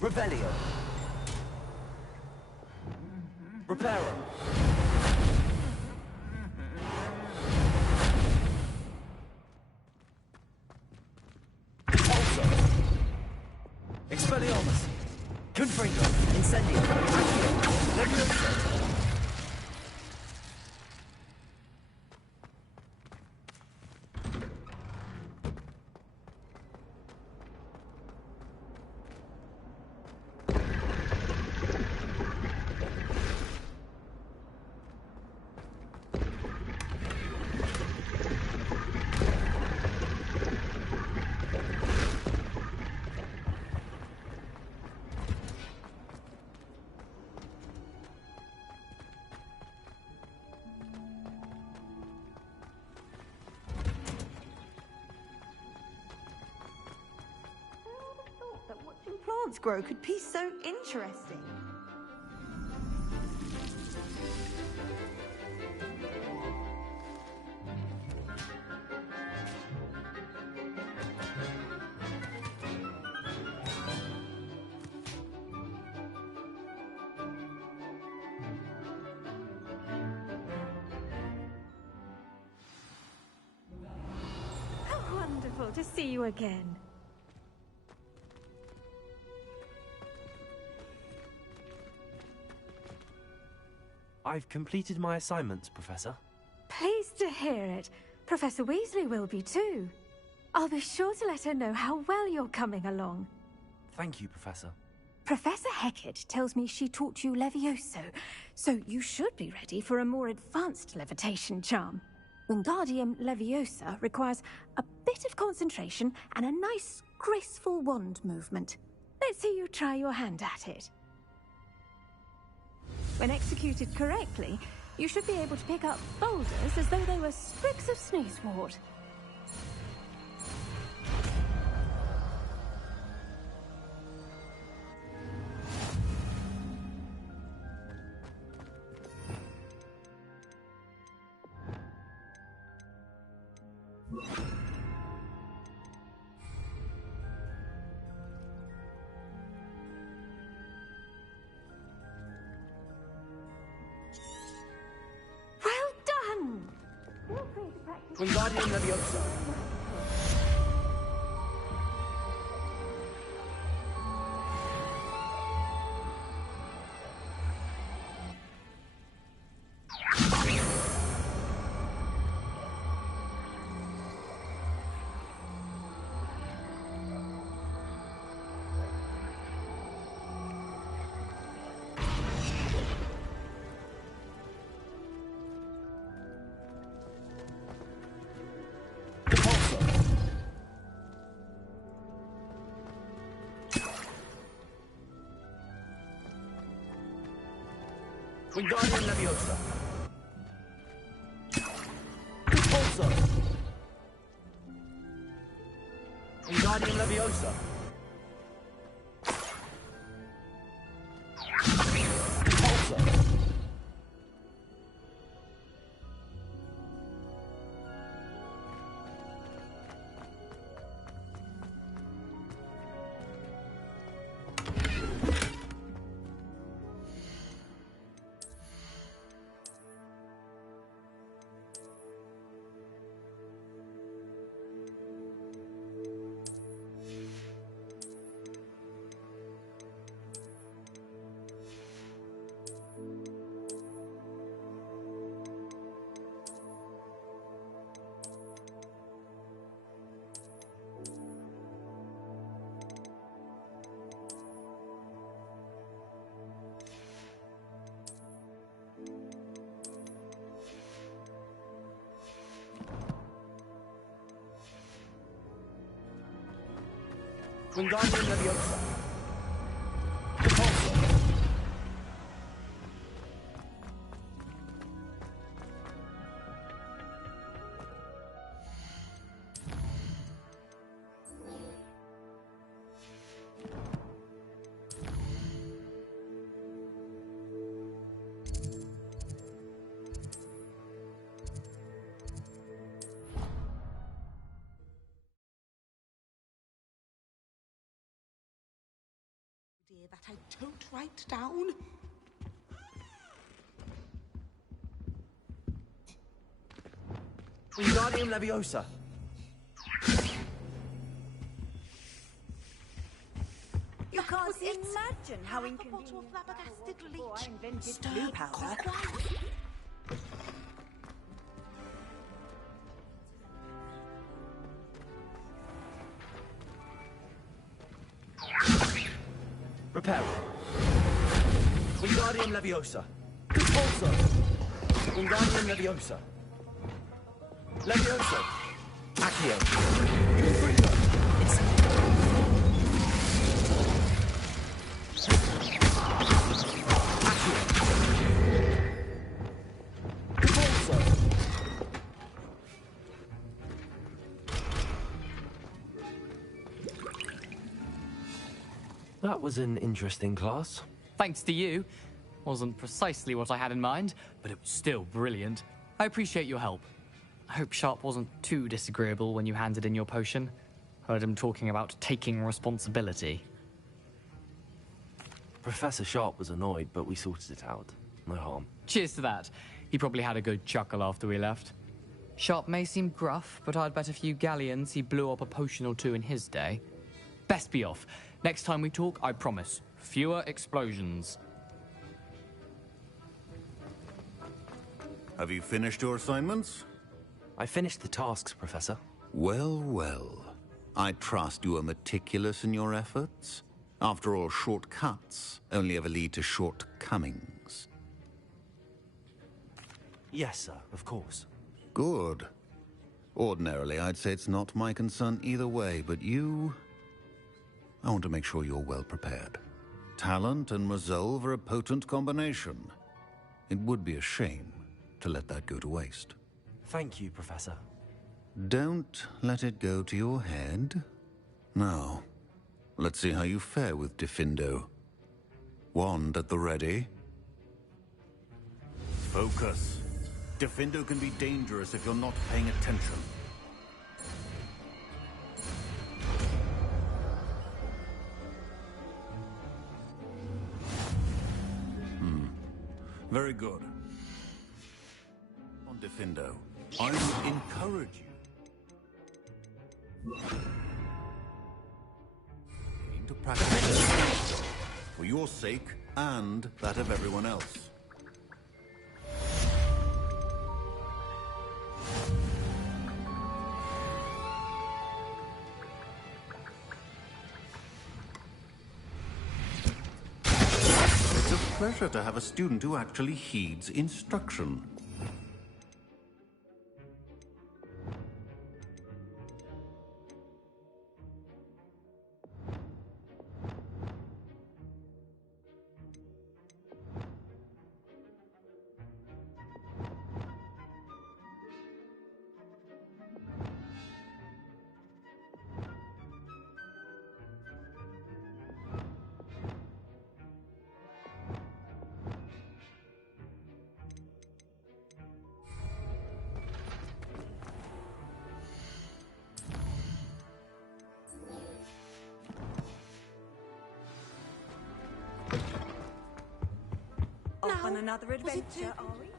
Revelio. Reparo. Repulsor. Expelliarmus. Confringo. Incendio. Accio. Levioso. That watching plants grow could be so interesting. How wonderful to see you again. I've completed my assignments, Professor. Pleased to hear it. Professor Weasley will be too. I'll be sure to let her know how well you're coming along. Thank you, Professor. Professor Hecat tells me she taught you Levioso, so you should be ready for a more advanced levitation charm. Wingardium Leviosa requires a bit of concentration and a nice, graceful wand movement. Let's see you try your hand at it. When executed correctly, you should be able to pick up boulders as though they were sprigs of sneezewort. Wingardium Leviosa. Wingardium Leviosa. Repulsor. Wingardium Leviosa. Repulsor. Wingardium Leviosa. Repulsor. here that I don't write down? Wingardium Leviosa. You can't imagine how inconvenient flabbergasted before I leech. invented Stir blue powder. clockwise. Reparo. Wingardium Leviosa. Repulsor. Wingardium Leviosa. Levioso. Accio. Confringo. Accio. Repulsor. That was an interesting class. Thanks to you. Wasn't precisely what I had in mind, but it was still brilliant. I appreciate your help. I hope Sharp wasn't too disagreeable when you handed in your potion. Heard him talking about taking responsibility. Professor Sharp was annoyed, but we sorted it out. No harm. Cheers to that. He probably had a good chuckle after we left. Sharp may seem gruff, but I'd bet a few galleons he blew up a potion or two in his day. Best be off. Next time we talk, I promise, fewer explosions. Have you finished your assignments? I finished the tasks, Professor. Well, well. I trust you are meticulous in your efforts. After all, shortcuts only ever lead to shortcomings. Yes, sir, of course. Good. Ordinarily, I'd say it's not my concern either way, but you... I want to make sure you're well prepared. Talent and resolve are a potent combination. It would be a shame to let that go to waste. Thank you, Professor. Don't let it go to your head. Now, let's see how you fare with Diffindo. Wand at the ready. Focus. Diffindo can be dangerous if you're not paying attention. Very good. On Diffindo, I would encourage you to practice for your sake and that of everyone else. It's a pleasure to have a student who actually heeds instruction. Off on another adventure, are we?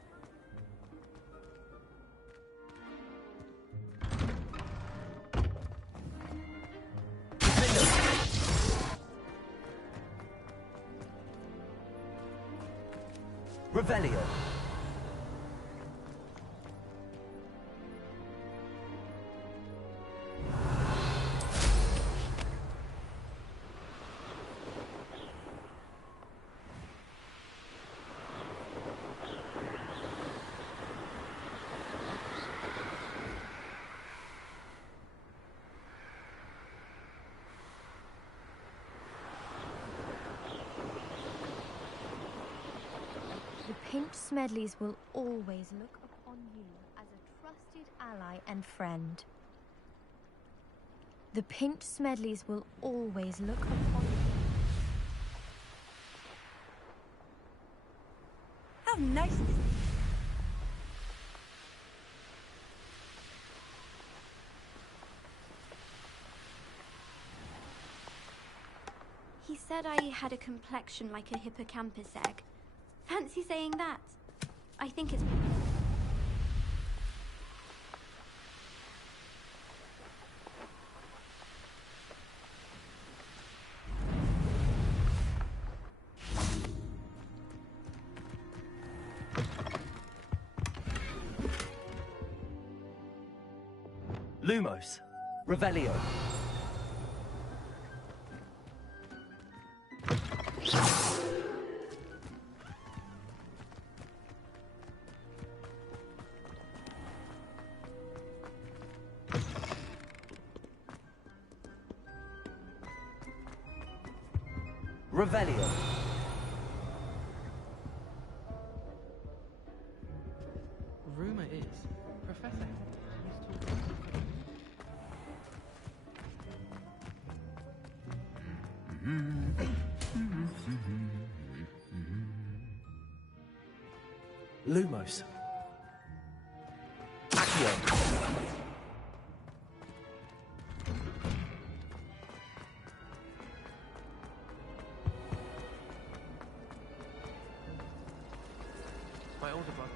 Revelio. The Pinch Smedleys will always look upon you as a trusted ally and friend. The Pinch Smedleys will always look upon you. How nice is it? He said I had a complexion like a hippocampus egg. Fancy saying that? I think it's... Lumos. Revelio. Revelio. Rumor is, Professor. Lumos. Accio. My older brother.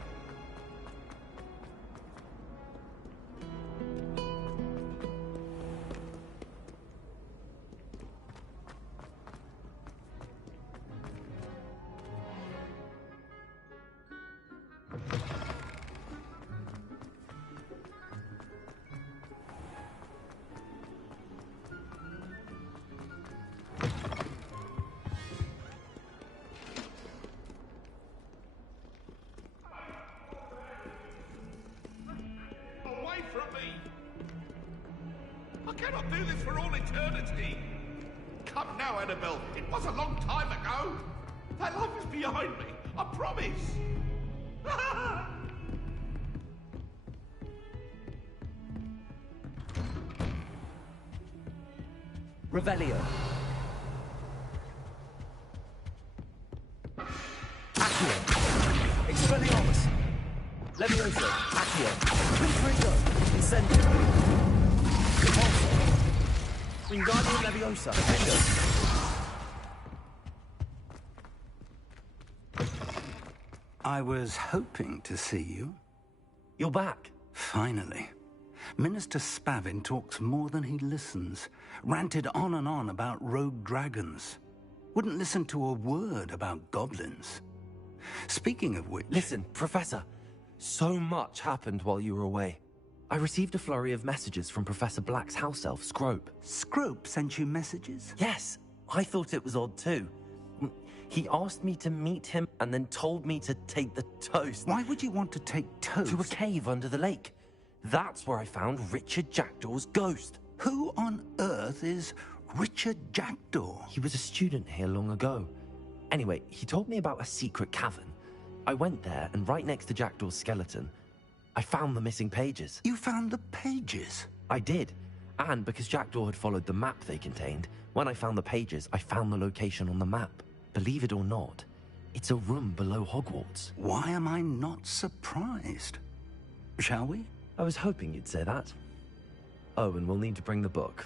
Away from me! I cannot do this for all eternity! Come now, Annabelle. It was a long time ago. That life is behind me. I promise. Revelio. Accio. Expelliarmus. Levioso. Accio. Confringo. Incendio. Repulsor. Wingardium Leviosa. Defendo. I was hoping to see you. You're back. Finally. Minister Spavin talks more than he listens. Ranted on and on about rogue dragons. Wouldn't listen to a word about goblins. Speaking of which... Listen, Professor. So much happened while you were away. I received a flurry of messages from Professor Black's house elf, Scrope. Scrope sent you messages? Yes. I thought it was odd too. He asked me to meet him and then told me to take the toast. Why would you want to take toast? To a cave under the lake. That's where I found Richard Jackdaw's ghost. Who on earth is Richard Jackdaw? He was a student here long ago. Anyway, he told me about a secret cavern. I went there, and right next to Jackdaw's skeleton, I found the missing pages. You found the pages? I did. And because Jackdaw had followed the map they contained, when I found the pages, I found the location on the map. Believe it or not, it's a room below Hogwarts. Why am I not surprised? Shall we? I was hoping you'd say that. Oh, and we'll need to bring the book.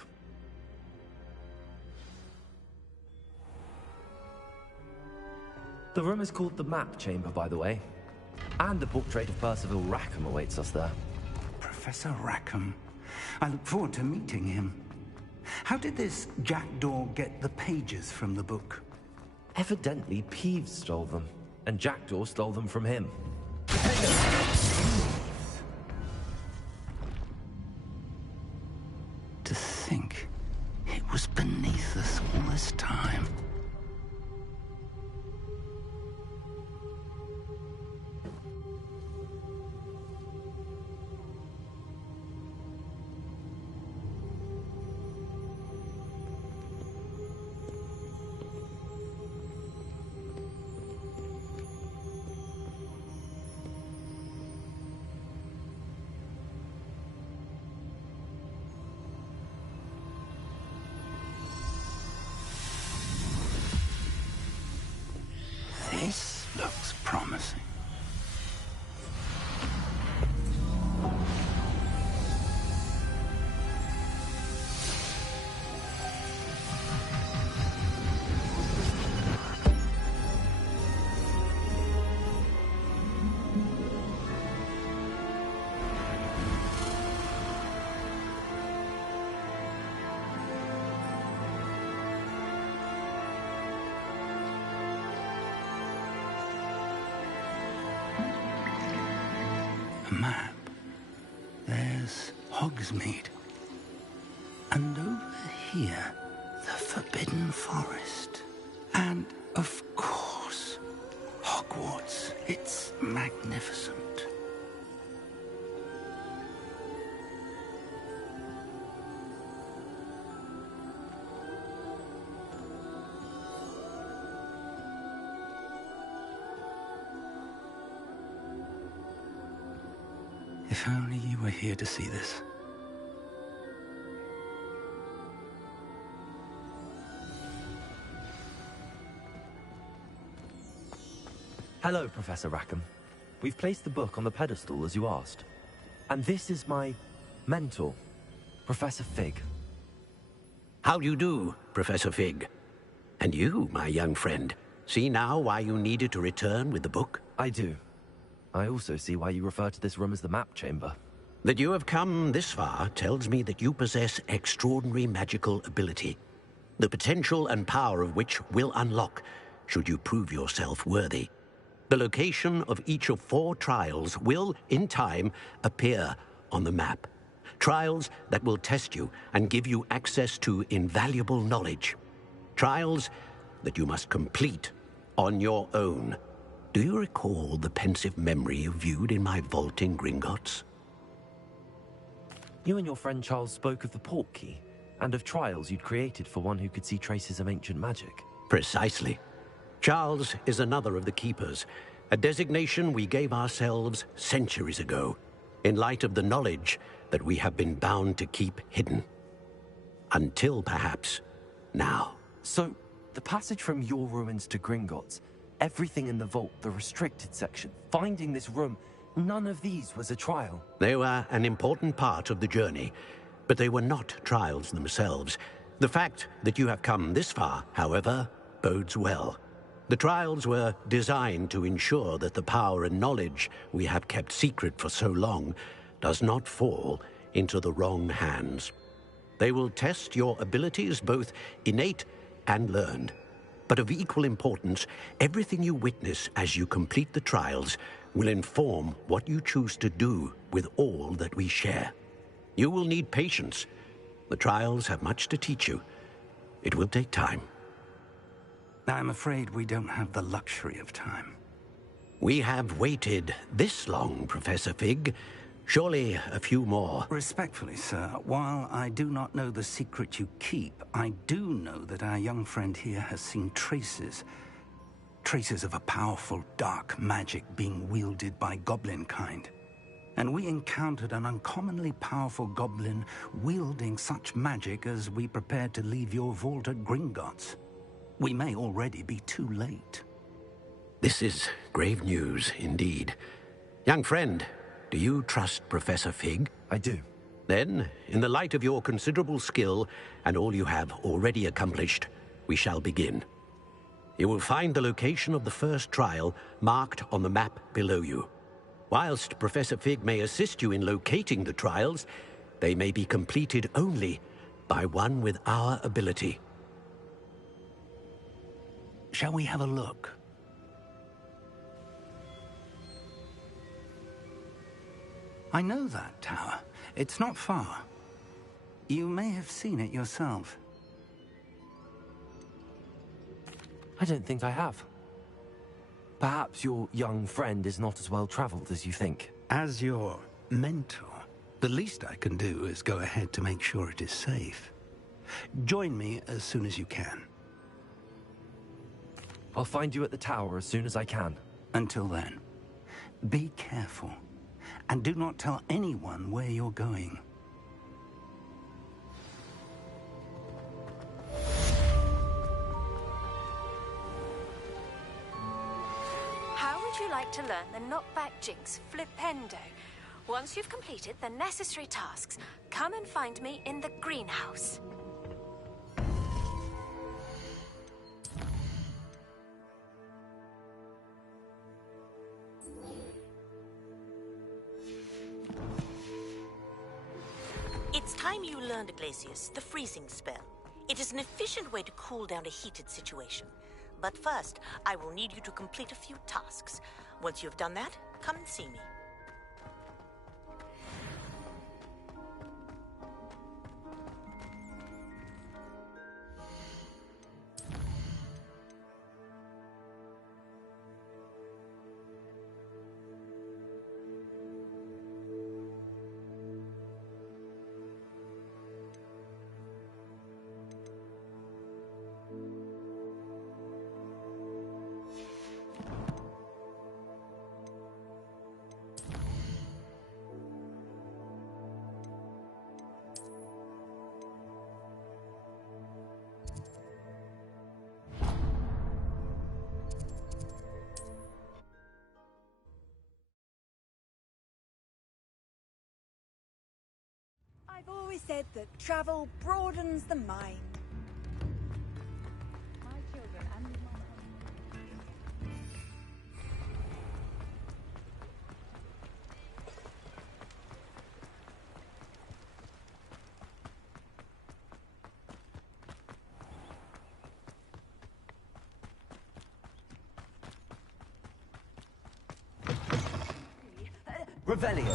The room is called the Map Chamber, by the way. And the portrait of Percival Rackham awaits us there. Professor Rackham. I look forward to meeting him. How did this Jackdaw get the pages from the book? Evidently, Peeves stole them, and Jackdaw stole them from him. To think it was beneath us all this time. A map. There's Hogsmeade. And over here, the Forbidden Forest. And, of course, Hogwarts. It's magnificent. If only you were here to see this. Hello, Professor Rackham. We've placed the book on the pedestal as you asked. And this is my mentor, Professor Fig. How do you do, Professor Fig? And you, my young friend, see now why you needed to return with the book? I do. I also see why you refer to this room as the map chamber. That you have come this far tells me that you possess extraordinary magical ability, the potential and power of which will unlock should you prove yourself worthy. The location of each of 4 trials will, in time, appear on the map. Trials that will test you and give you access to invaluable knowledge. Trials that you must complete on your own. Do you recall the pensive memory you viewed in my vault in Gringotts? You and your friend Charles spoke of the port key, and of trials you'd created for one who could see traces of ancient magic. Precisely. Charles is another of the Keepers, a designation we gave ourselves centuries ago, in light of the knowledge that we have been bound to keep hidden. Until, perhaps, now. So, the passage from your ruins to Gringotts, everything in the vault, the restricted section, finding this room, none of these was a trial. They were an important part of the journey, but they were not trials themselves. The fact that you have come this far, however, bodes well. The trials were designed to ensure that the power and knowledge we have kept secret for so long does not fall into the wrong hands. They will test your abilities, both innate and learned. But of equal importance, everything you witness as you complete the trials will inform what you choose to do with all that we share. You will need patience. The trials have much to teach you. It will take time. I'm afraid we don't have the luxury of time. We have waited this long, Professor Fig. Surely a few more. Respectfully, sir, while I do not know the secret you keep, I do know that our young friend here has seen traces of a powerful dark magic being wielded by goblin kind. And we encountered an uncommonly powerful goblin wielding such magic as we prepared to leave your vault at Gringotts. We may already be too late. This is grave news, indeed. Young friend, do you trust Professor Fig? I do. Then, in the light of your considerable skill and all you have already accomplished, we shall begin. You will find the location of the first trial marked on the map below you. Whilst Professor Fig may assist you in locating the trials, they may be completed only by one with our ability. Shall we have a look? I know that tower. It's not far. You may have seen it yourself. I don't think I have. Perhaps your young friend is not as well traveled as you think. As your mentor, the least I can do is go ahead to make sure it is safe. Join me as soon as you can. I'll find you at the tower as soon as I can. Until then, be careful, and do not tell anyone where you're going. How would you like to learn the knockback jinx flipendo? Once you've completed the necessary tasks, come and find me in the greenhouse. It's time you learned, Glacius, the freezing spell. It is an efficient way to cool down a heated situation. But first, I will need you to complete a few tasks. Once you've done that, come and see me. always said that travel broadens the mind. My children and my Revelio.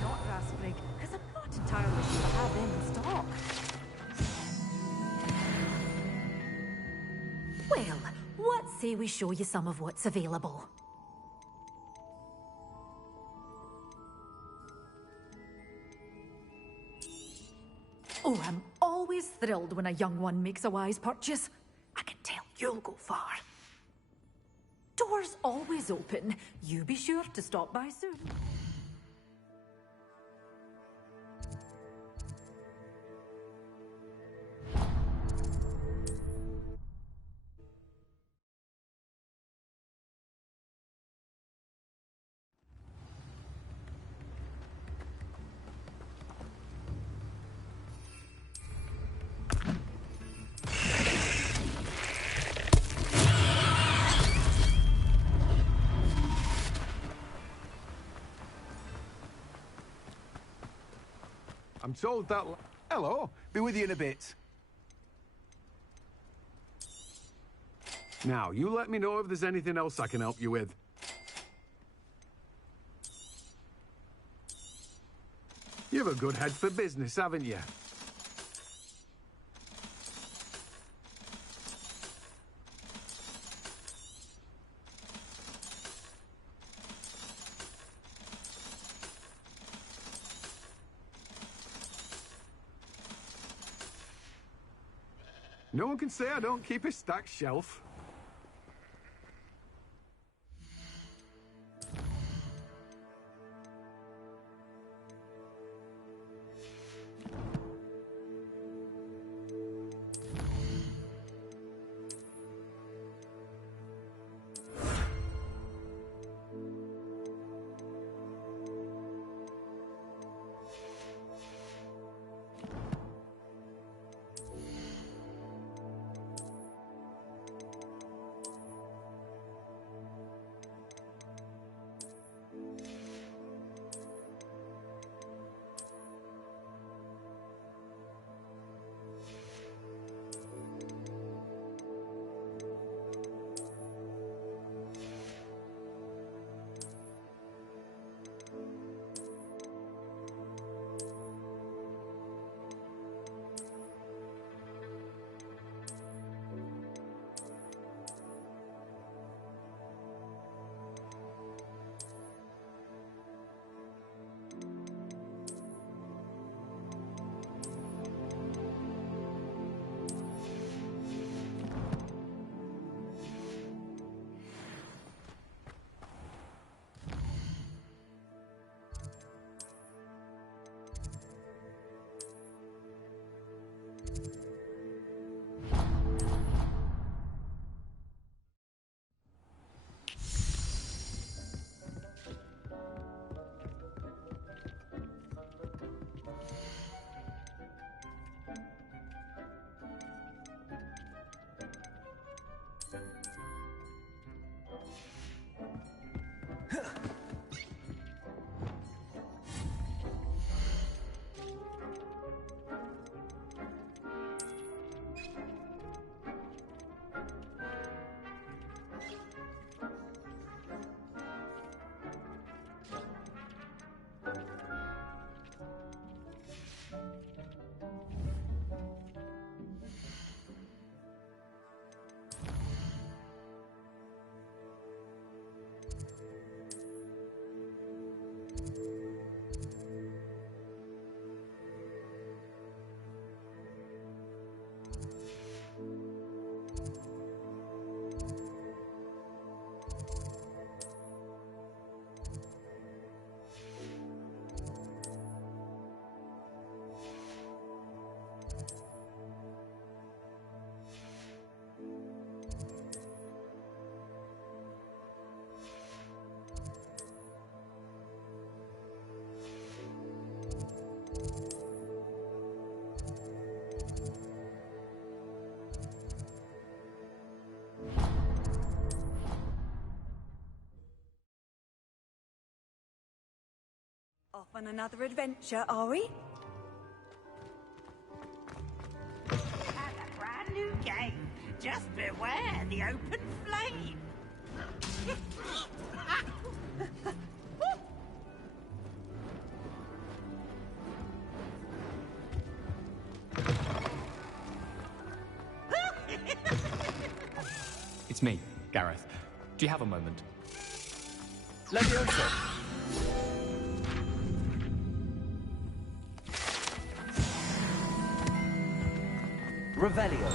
Not raspberry, because I'm not entirely sure I have them in stock. Well, what say we show you some of what's available? Oh, I'm always thrilled when a young one makes a wise purchase. I can tell you'll go far. Doors always open. You be sure to stop by soon. I'm told that... Hello, be with you in a bit. Now, you let me know if there's anything else I can help you with. You have a good head for business, haven't you? No one can say I don't keep a stacked shelf. Off on another adventure, are we? And a brand new game. Just beware the open flame. It's me, Gareth. Do you have a moment? Leviosa! Revelio.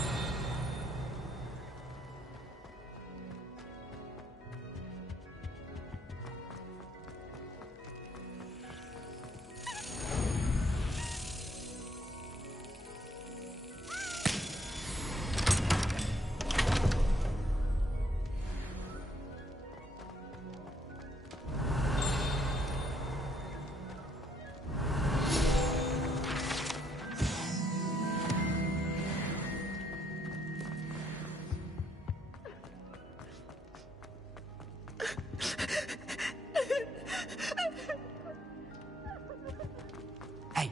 Hey,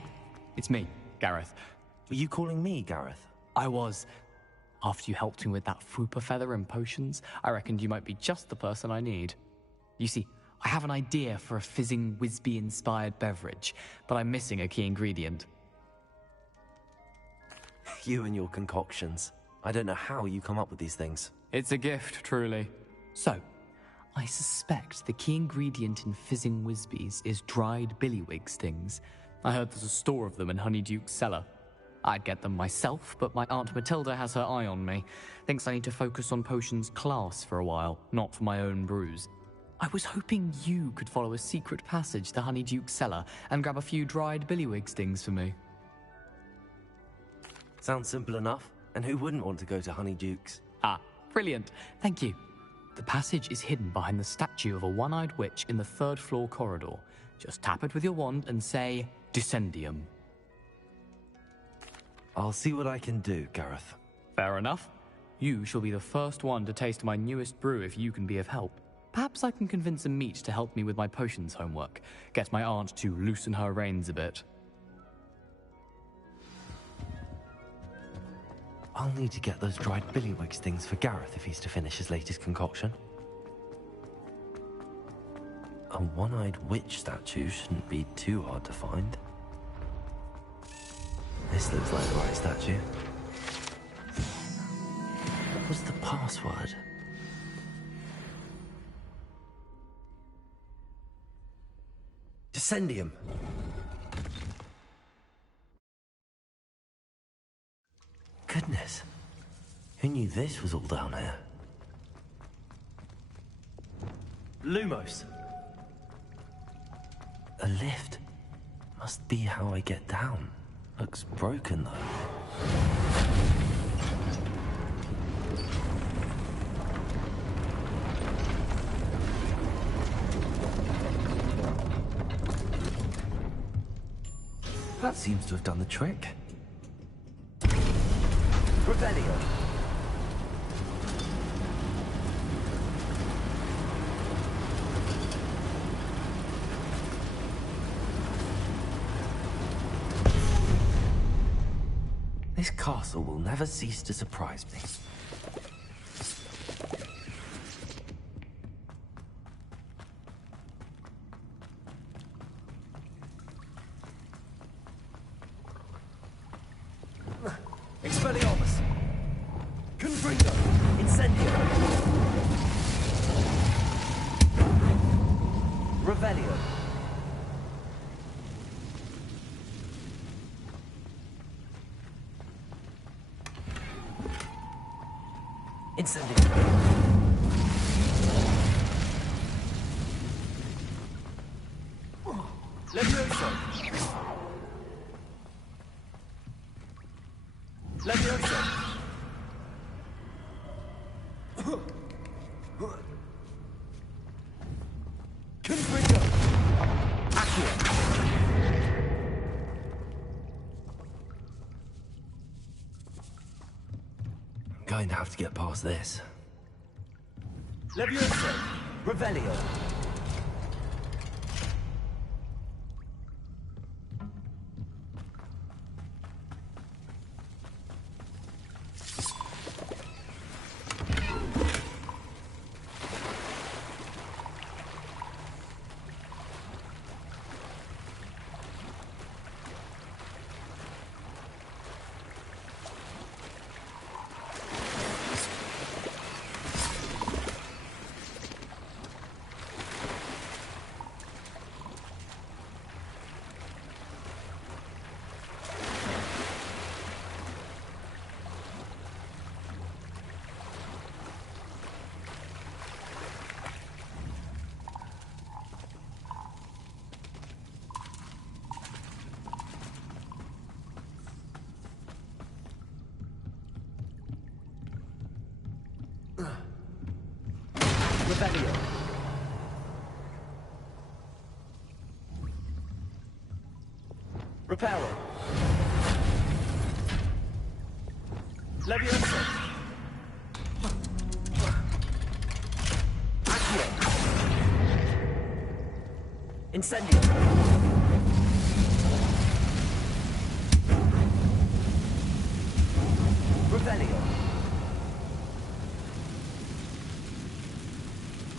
it's me, Gareth. Were you calling me Gareth? I was. After you helped me with that Fupa feather and potions, I reckoned you might be just the person I need. You see, I have an idea for a fizzing Whizbee-inspired beverage, but I'm missing a key ingredient. You and your concoctions. I don't know how you come up with these things. It's a gift, truly. So, I suspect the key ingredient in fizzing Whizbees is dried billywig stings. I heard there's a store of them in Honeyduke's cellar. I'd get them myself, but my Aunt Matilda has her eye on me. Thinks I need to focus on potions class for a while, not for my own brews. I was hoping you could follow a secret passage to Honeyduke's cellar and grab a few dried billywig stings for me. Sounds simple enough. And who wouldn't want to go to Honeyduke's? Ah, brilliant. Thank you. The passage is hidden behind the statue of a one-eyed witch in the third-floor corridor. Just tap it with your wand and say, Descendium. I'll see what I can do, Gareth. Fair enough. You shall be the first one to taste my newest brew if you can be of help. Perhaps I can convince a meat to help me with my potions homework. Get my aunt to loosen her reins a bit. I'll need to get those dried billywig stings for Gareth if he's to finish his latest concoction. A one-eyed witch statue shouldn't be too hard to find. This looks like the right statue. What was the password? Descendium. Goodness. Who knew this was all down here? Lumos. A lift. Must be how I get down. Looks broken, though. That seems to have done the trick. Revelio. This castle will never cease to surprise me. Expelliarmus. Confringo. Incendio. Revelio. Incendio. Levioso. Levioso. Confringo. Accio. I'm going to have to get past this. Levioso. Revelio. Revelio. Reparo. Levioso. Accio. Incendio. Revelio.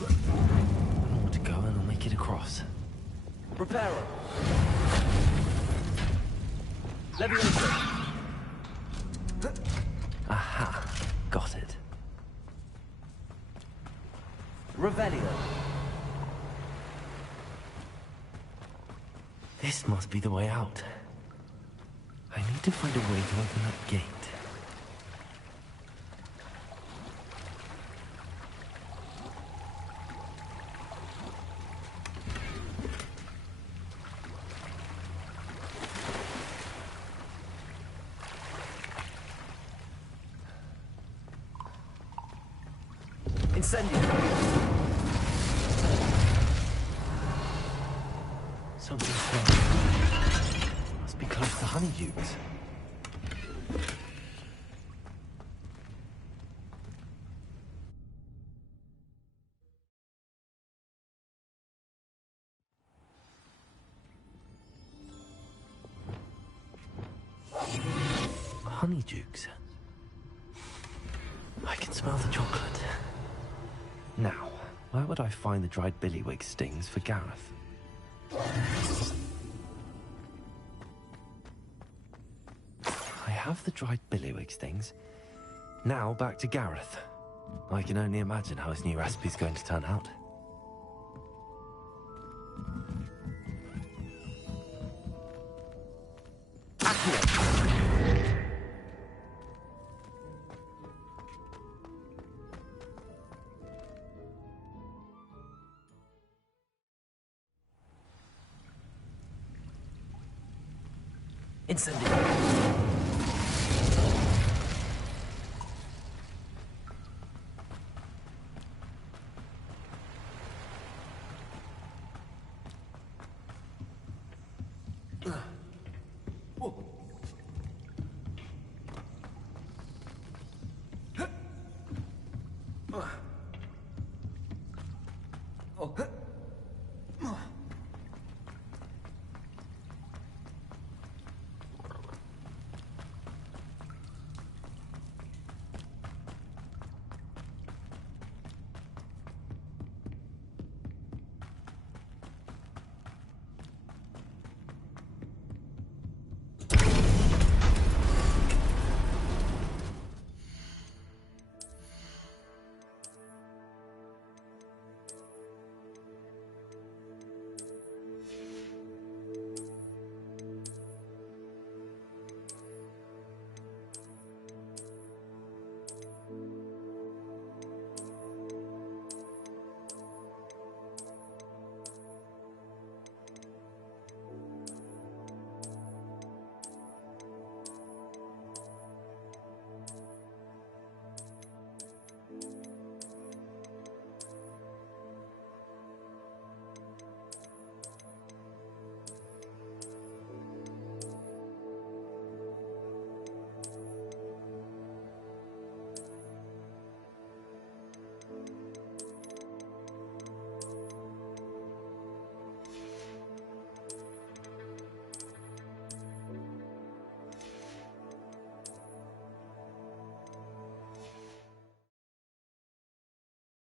I want to go and I'll make it across. Reparo. Levioso. Aha, got it. Revelio. This must be the way out. I need to find a way to open that gate. Incendio. Something smells. Must be close to Honeydukes. Honeydukes. I can smell the chocolate. Now, where would I find the dried billywig stings for Gareth? I have the dried billywig stings. Now back to Gareth. I can only imagine how his new recipe's going to turn out. Incendio.